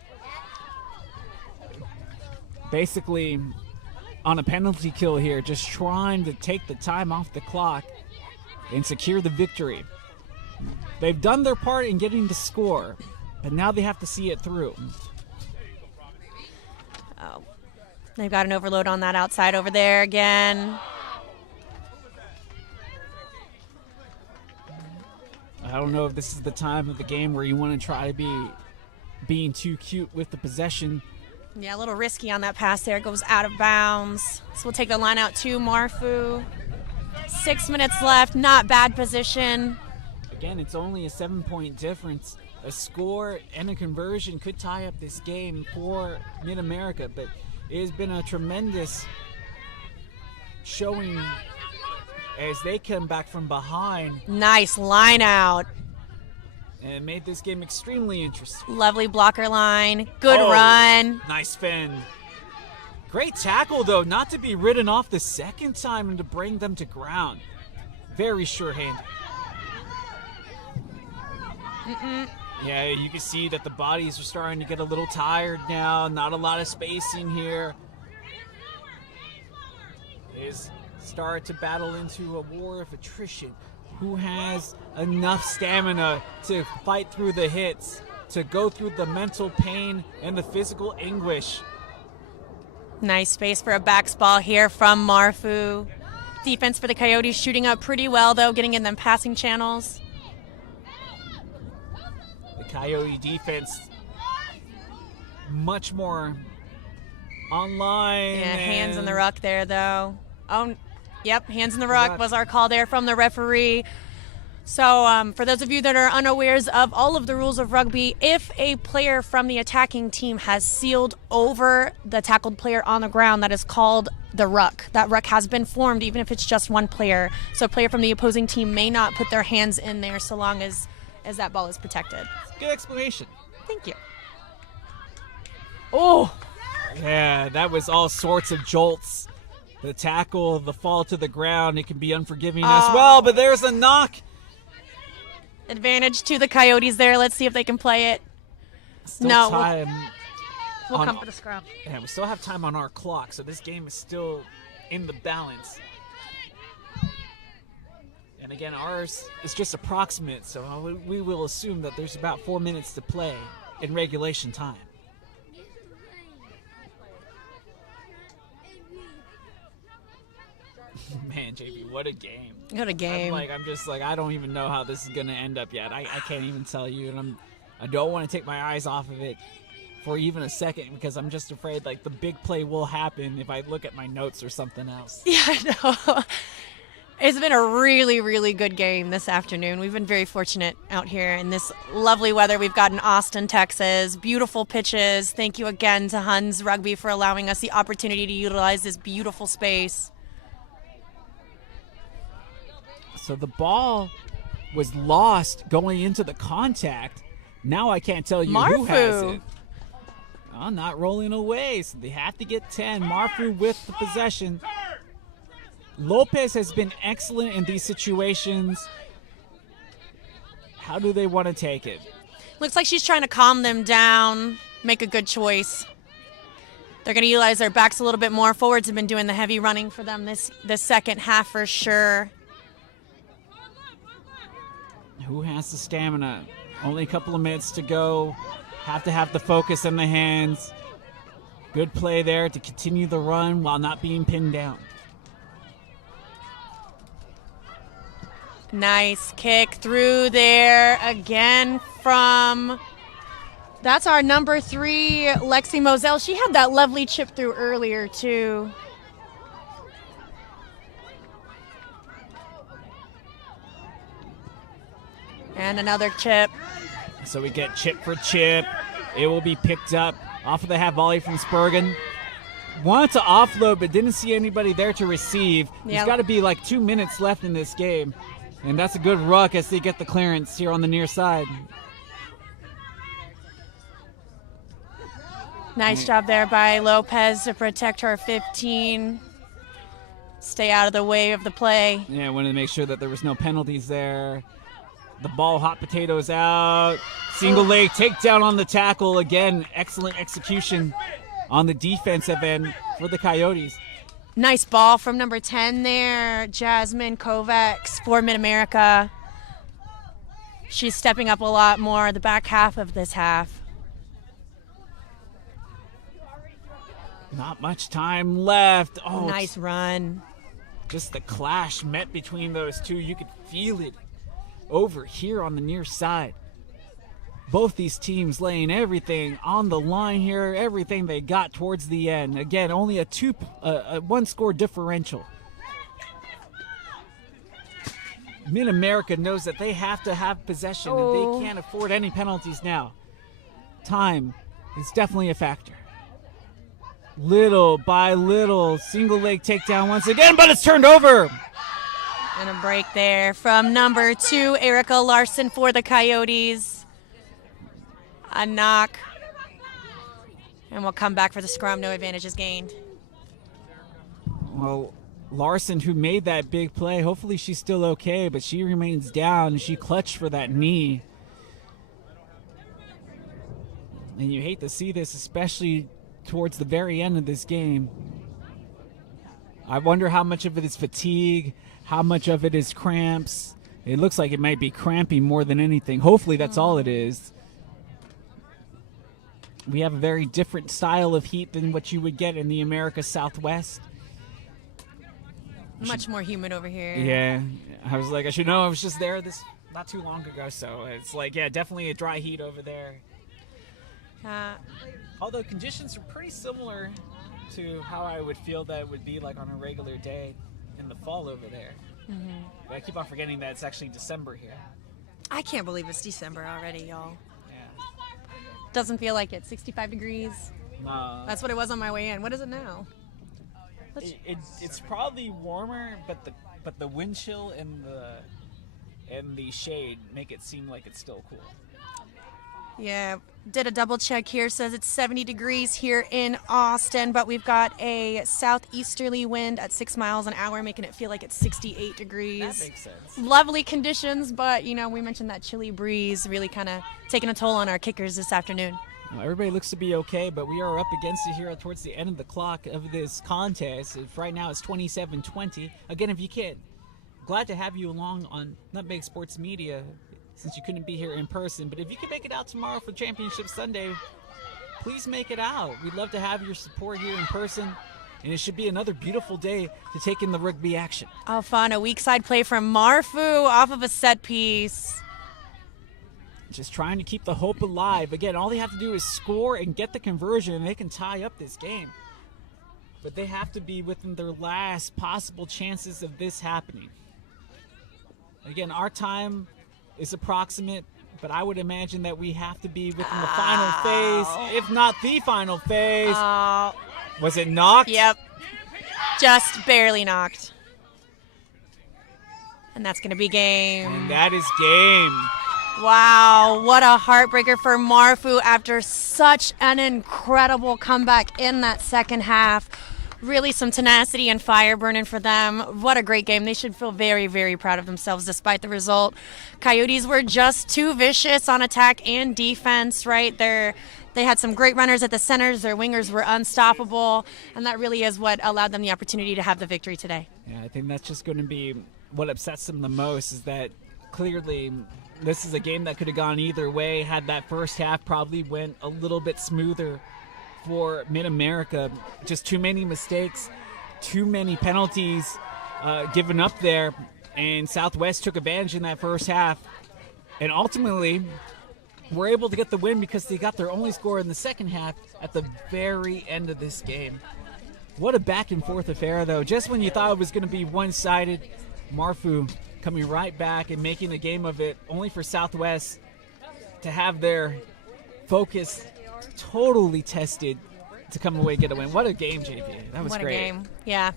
basically on a penalty kill here, just trying to take the time off the clock and secure the victory. They've done their part in getting the score, but now they have to see it through. Oh, they've got an overload on that outside over there again. I don't know if this is the time of the game where you want to try to be being too cute with the possession. Yeah, a little risky on that pass there. Goes out of bounds. So we'll take the line out to Marfu. 6 minutes left. Not bad position. Again, it's only a 7-point difference. A score and a conversion could tie up this game for Mid-America, but it has been a tremendous showing as they come back from behind Nice line out. and made this game extremely interesting. Lovely blocker line. Good Oh, run. Nice fend. Great tackle, though, not to be ridden off the second time and to bring them to ground. Very sure-handed. Yeah, you can see that the bodies are starting to get a little tired now. Not a lot of spacing here. Is start to battle into a war of attrition. Who has enough stamina to fight through the hits, to go through the mental pain and the physical anguish? Nice space for a backs ball here from Marfu. Defense for the Coyotes shooting up pretty well, though, getting in them passing channels. The Coyote defense much more online. Yeah, hands in the and- ruck there, though. Oh, yep, hands in the ruck was our call there from the referee. So for those of you that are unawares of all of the rules of rugby, if a player from the attacking team has sealed over the tackled player on the ground, that is called the ruck. That ruck has been formed even if it's just one player. So a player from the opposing team may not put their hands in there so long as that ball is protected. Good explanation. Thank you. Oh! Yeah, that was all sorts of jolts. The tackle, the fall to the ground, it can be unforgiving as well, but there's a knock. Advantage to the Coyotes there. Let's see if they can play it. Still No, time. We'll on- come for the scrum. Yeah, we still have time on our clock, so this game is still in the balance. And again, ours is just approximate, so we will assume that there's about 4 minutes to play in regulation time. Man, JB, what a game. What a game. I'm just like, I don't even know how this is going to end up yet. I can't even tell you, and I don't want to take my eyes off of it for even a second because I'm just afraid like the big play will happen if I look at my notes or something else. Yeah, I know. It's been a really, really good game this afternoon. We've been very fortunate out here in this lovely weather we've got in Austin, Texas. Beautiful pitches. Thank you again to Huns Rugby for allowing us the opportunity to utilize this beautiful space. So the ball was lost going into the contact. Now I can't tell you who has Marfu. it. Oh, not rolling away, so they have to get 10. Marfu with the possession. Lopez has been excellent in these situations. How do they want to take it? Looks like she's trying to calm them down, make a good choice. They're going to utilize their backs a little bit more. Forwards have been doing the heavy running for them this second half for sure. Who has the stamina? Only a couple of minutes to go. Have to have the focus in the hands. Good play there to continue the run while not being pinned down. Nice kick through there again from, that's our number 3, Lexi Moselle. She had that lovely chip through earlier too. And another chip. So we get chip for chip. It will be picked up off of the half volley from Spurgeon. Wanted to offload, but didn't see anybody there to receive. Yeah. There's got to be like 2 minutes left in this game. And that's a good ruck as they get the clearance here on the near side. Nice job there by Lopez to protect her 15. Stay out of the way of the play. Yeah, wanted to make sure that there was no penalties there. The ball, hot potatoes out. Single leg takedown on the tackle. Again, excellent execution on the defensive end for the Coyotes. Nice ball from number 10 there, Jasmine Kovacs for Mid-America. She's stepping up a lot more the back half of this half. Not much time left. Oh, Nice run. just the clash met between those two. You could feel it over here on the near side. Both these teams laying everything on the line here, everything they got towards the end. Again, only a one-score differential. Mid-America knows that they have to have possession, and they can't afford any penalties now. Time is definitely a factor. Little by little, single leg takedown once again, but it's turned over. And a break there from number 2, Erica Larson for the Coyotes. A knock. And we'll come back for the scrum. No advantages gained. Well, Larson, who made that big play, hopefully she's still okay, but she remains down. She clutched for that knee. And you hate to see this, especially towards the very end of this game. I wonder how much of it is fatigue, how much of it is cramps. It looks like it might be cramping more than anything. Hopefully that's all it is. We have a very different style of heat than what you would get in the America Southwest. Much more humid over here. Yeah, I was like, I should know. I was just there this not too long ago, so it's like, yeah, definitely a dry heat over there. Although conditions are pretty similar to how I would feel that it would be like on a regular day in the fall over there. Mm-hmm. But I keep on forgetting that it's actually December here. I can't believe it's December already, y'all. Yeah. Doesn't feel like it. 65 degrees. That's That's what it was on my way in. What is it now? it's probably warmer, but the wind chill and the shade make it seem like it's still cool. Yeah, did a double check here. Says it's 70 degrees here in Austin, but we've got a southeasterly wind at 6 miles an hour, making it feel like it's 68 degrees. That makes sense. Lovely conditions, but you know, we mentioned that chilly breeze really kind of taking a toll on our kickers this afternoon. Well, everybody looks to be okay, but we are up against it here towards the end of the clock of this contest. Right now it's 27-20. Again, if you can't, glad to have you along on Nutmeg Sports Media since you couldn't be here in person. But if you can make it out tomorrow for Championship Sunday, please make it out. We'd love to have your support here in person. And it should be another beautiful day to take in the rugby action. Oh, fun. A weak side play from Marfu off of a set piece. Just trying to keep the hope alive. Again, all they have to do is score and get the conversion, and they can tie up this game. But they have to be within their last possible chances of this happening. Again, our time is approximate, but I would imagine that we have to be within the final phase, if not the final phase. Was it knocked? Yep. Just barely knocked. And that's going to be game. And that is game. Wow, what a heartbreaker for Marfu after such an incredible comeback in that second half. Really some tenacity and fire burning for them. What a great game. They should feel very, very proud of themselves despite the result. Coyotes were just too vicious on attack and defense, right? They had some great runners at the centers. Their wingers were unstoppable, and that really is what allowed them the opportunity to have the victory today. Yeah, I think that's just going to be what upsets them the most, is that clearly this is a game that could have gone either way had that first half probably went a little bit smoother for Mid-America. Just too many mistakes, too many penalties given up there, and Southwest took advantage in that first half and ultimately were able to get the win because they got their only score in the second half at the very end of this game. What a back and forth affair, though. Just when you thought it was going to be one-sided, Marfu coming right back and making a game of it, only for Southwest to have their focus totally tested to come away and get a win. What a game, JP. That was great. What a game. Yeah.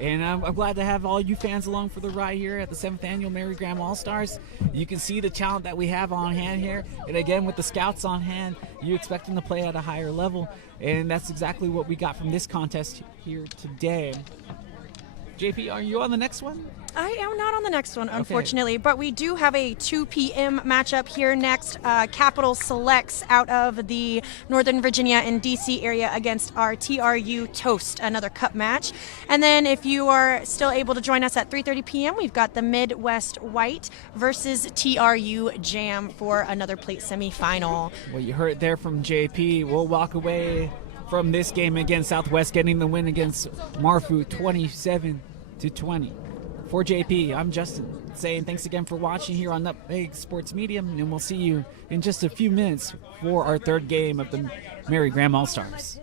And I'm glad to have all you fans along for the ride here at the 7th Annual Mary Graham All-Stars. You can see the talent that we have on hand here. And again, with the scouts on hand, you expect them to play at a higher level. And that's exactly what we got from this contest here today. JP, are you on the next one? I am not on the next one, unfortunately, but we do have a 2 p.m. matchup here next. Capital selects out of the Northern Virginia and D.C. area against our TRU Toast, another cup match. And then if you are still able to join us at 3:30 p.m., we've got the Midwest White versus TRU Jam for another plate semifinal. Well, you heard there from JP. We'll walk away from this game against Southwest, getting the win against Marfu 27-20. For JP, I'm Justin, saying thanks again for watching here on Nutmeg Sports Medium, and we'll see you in just a few minutes for our third game of the Mary Graham All-Stars.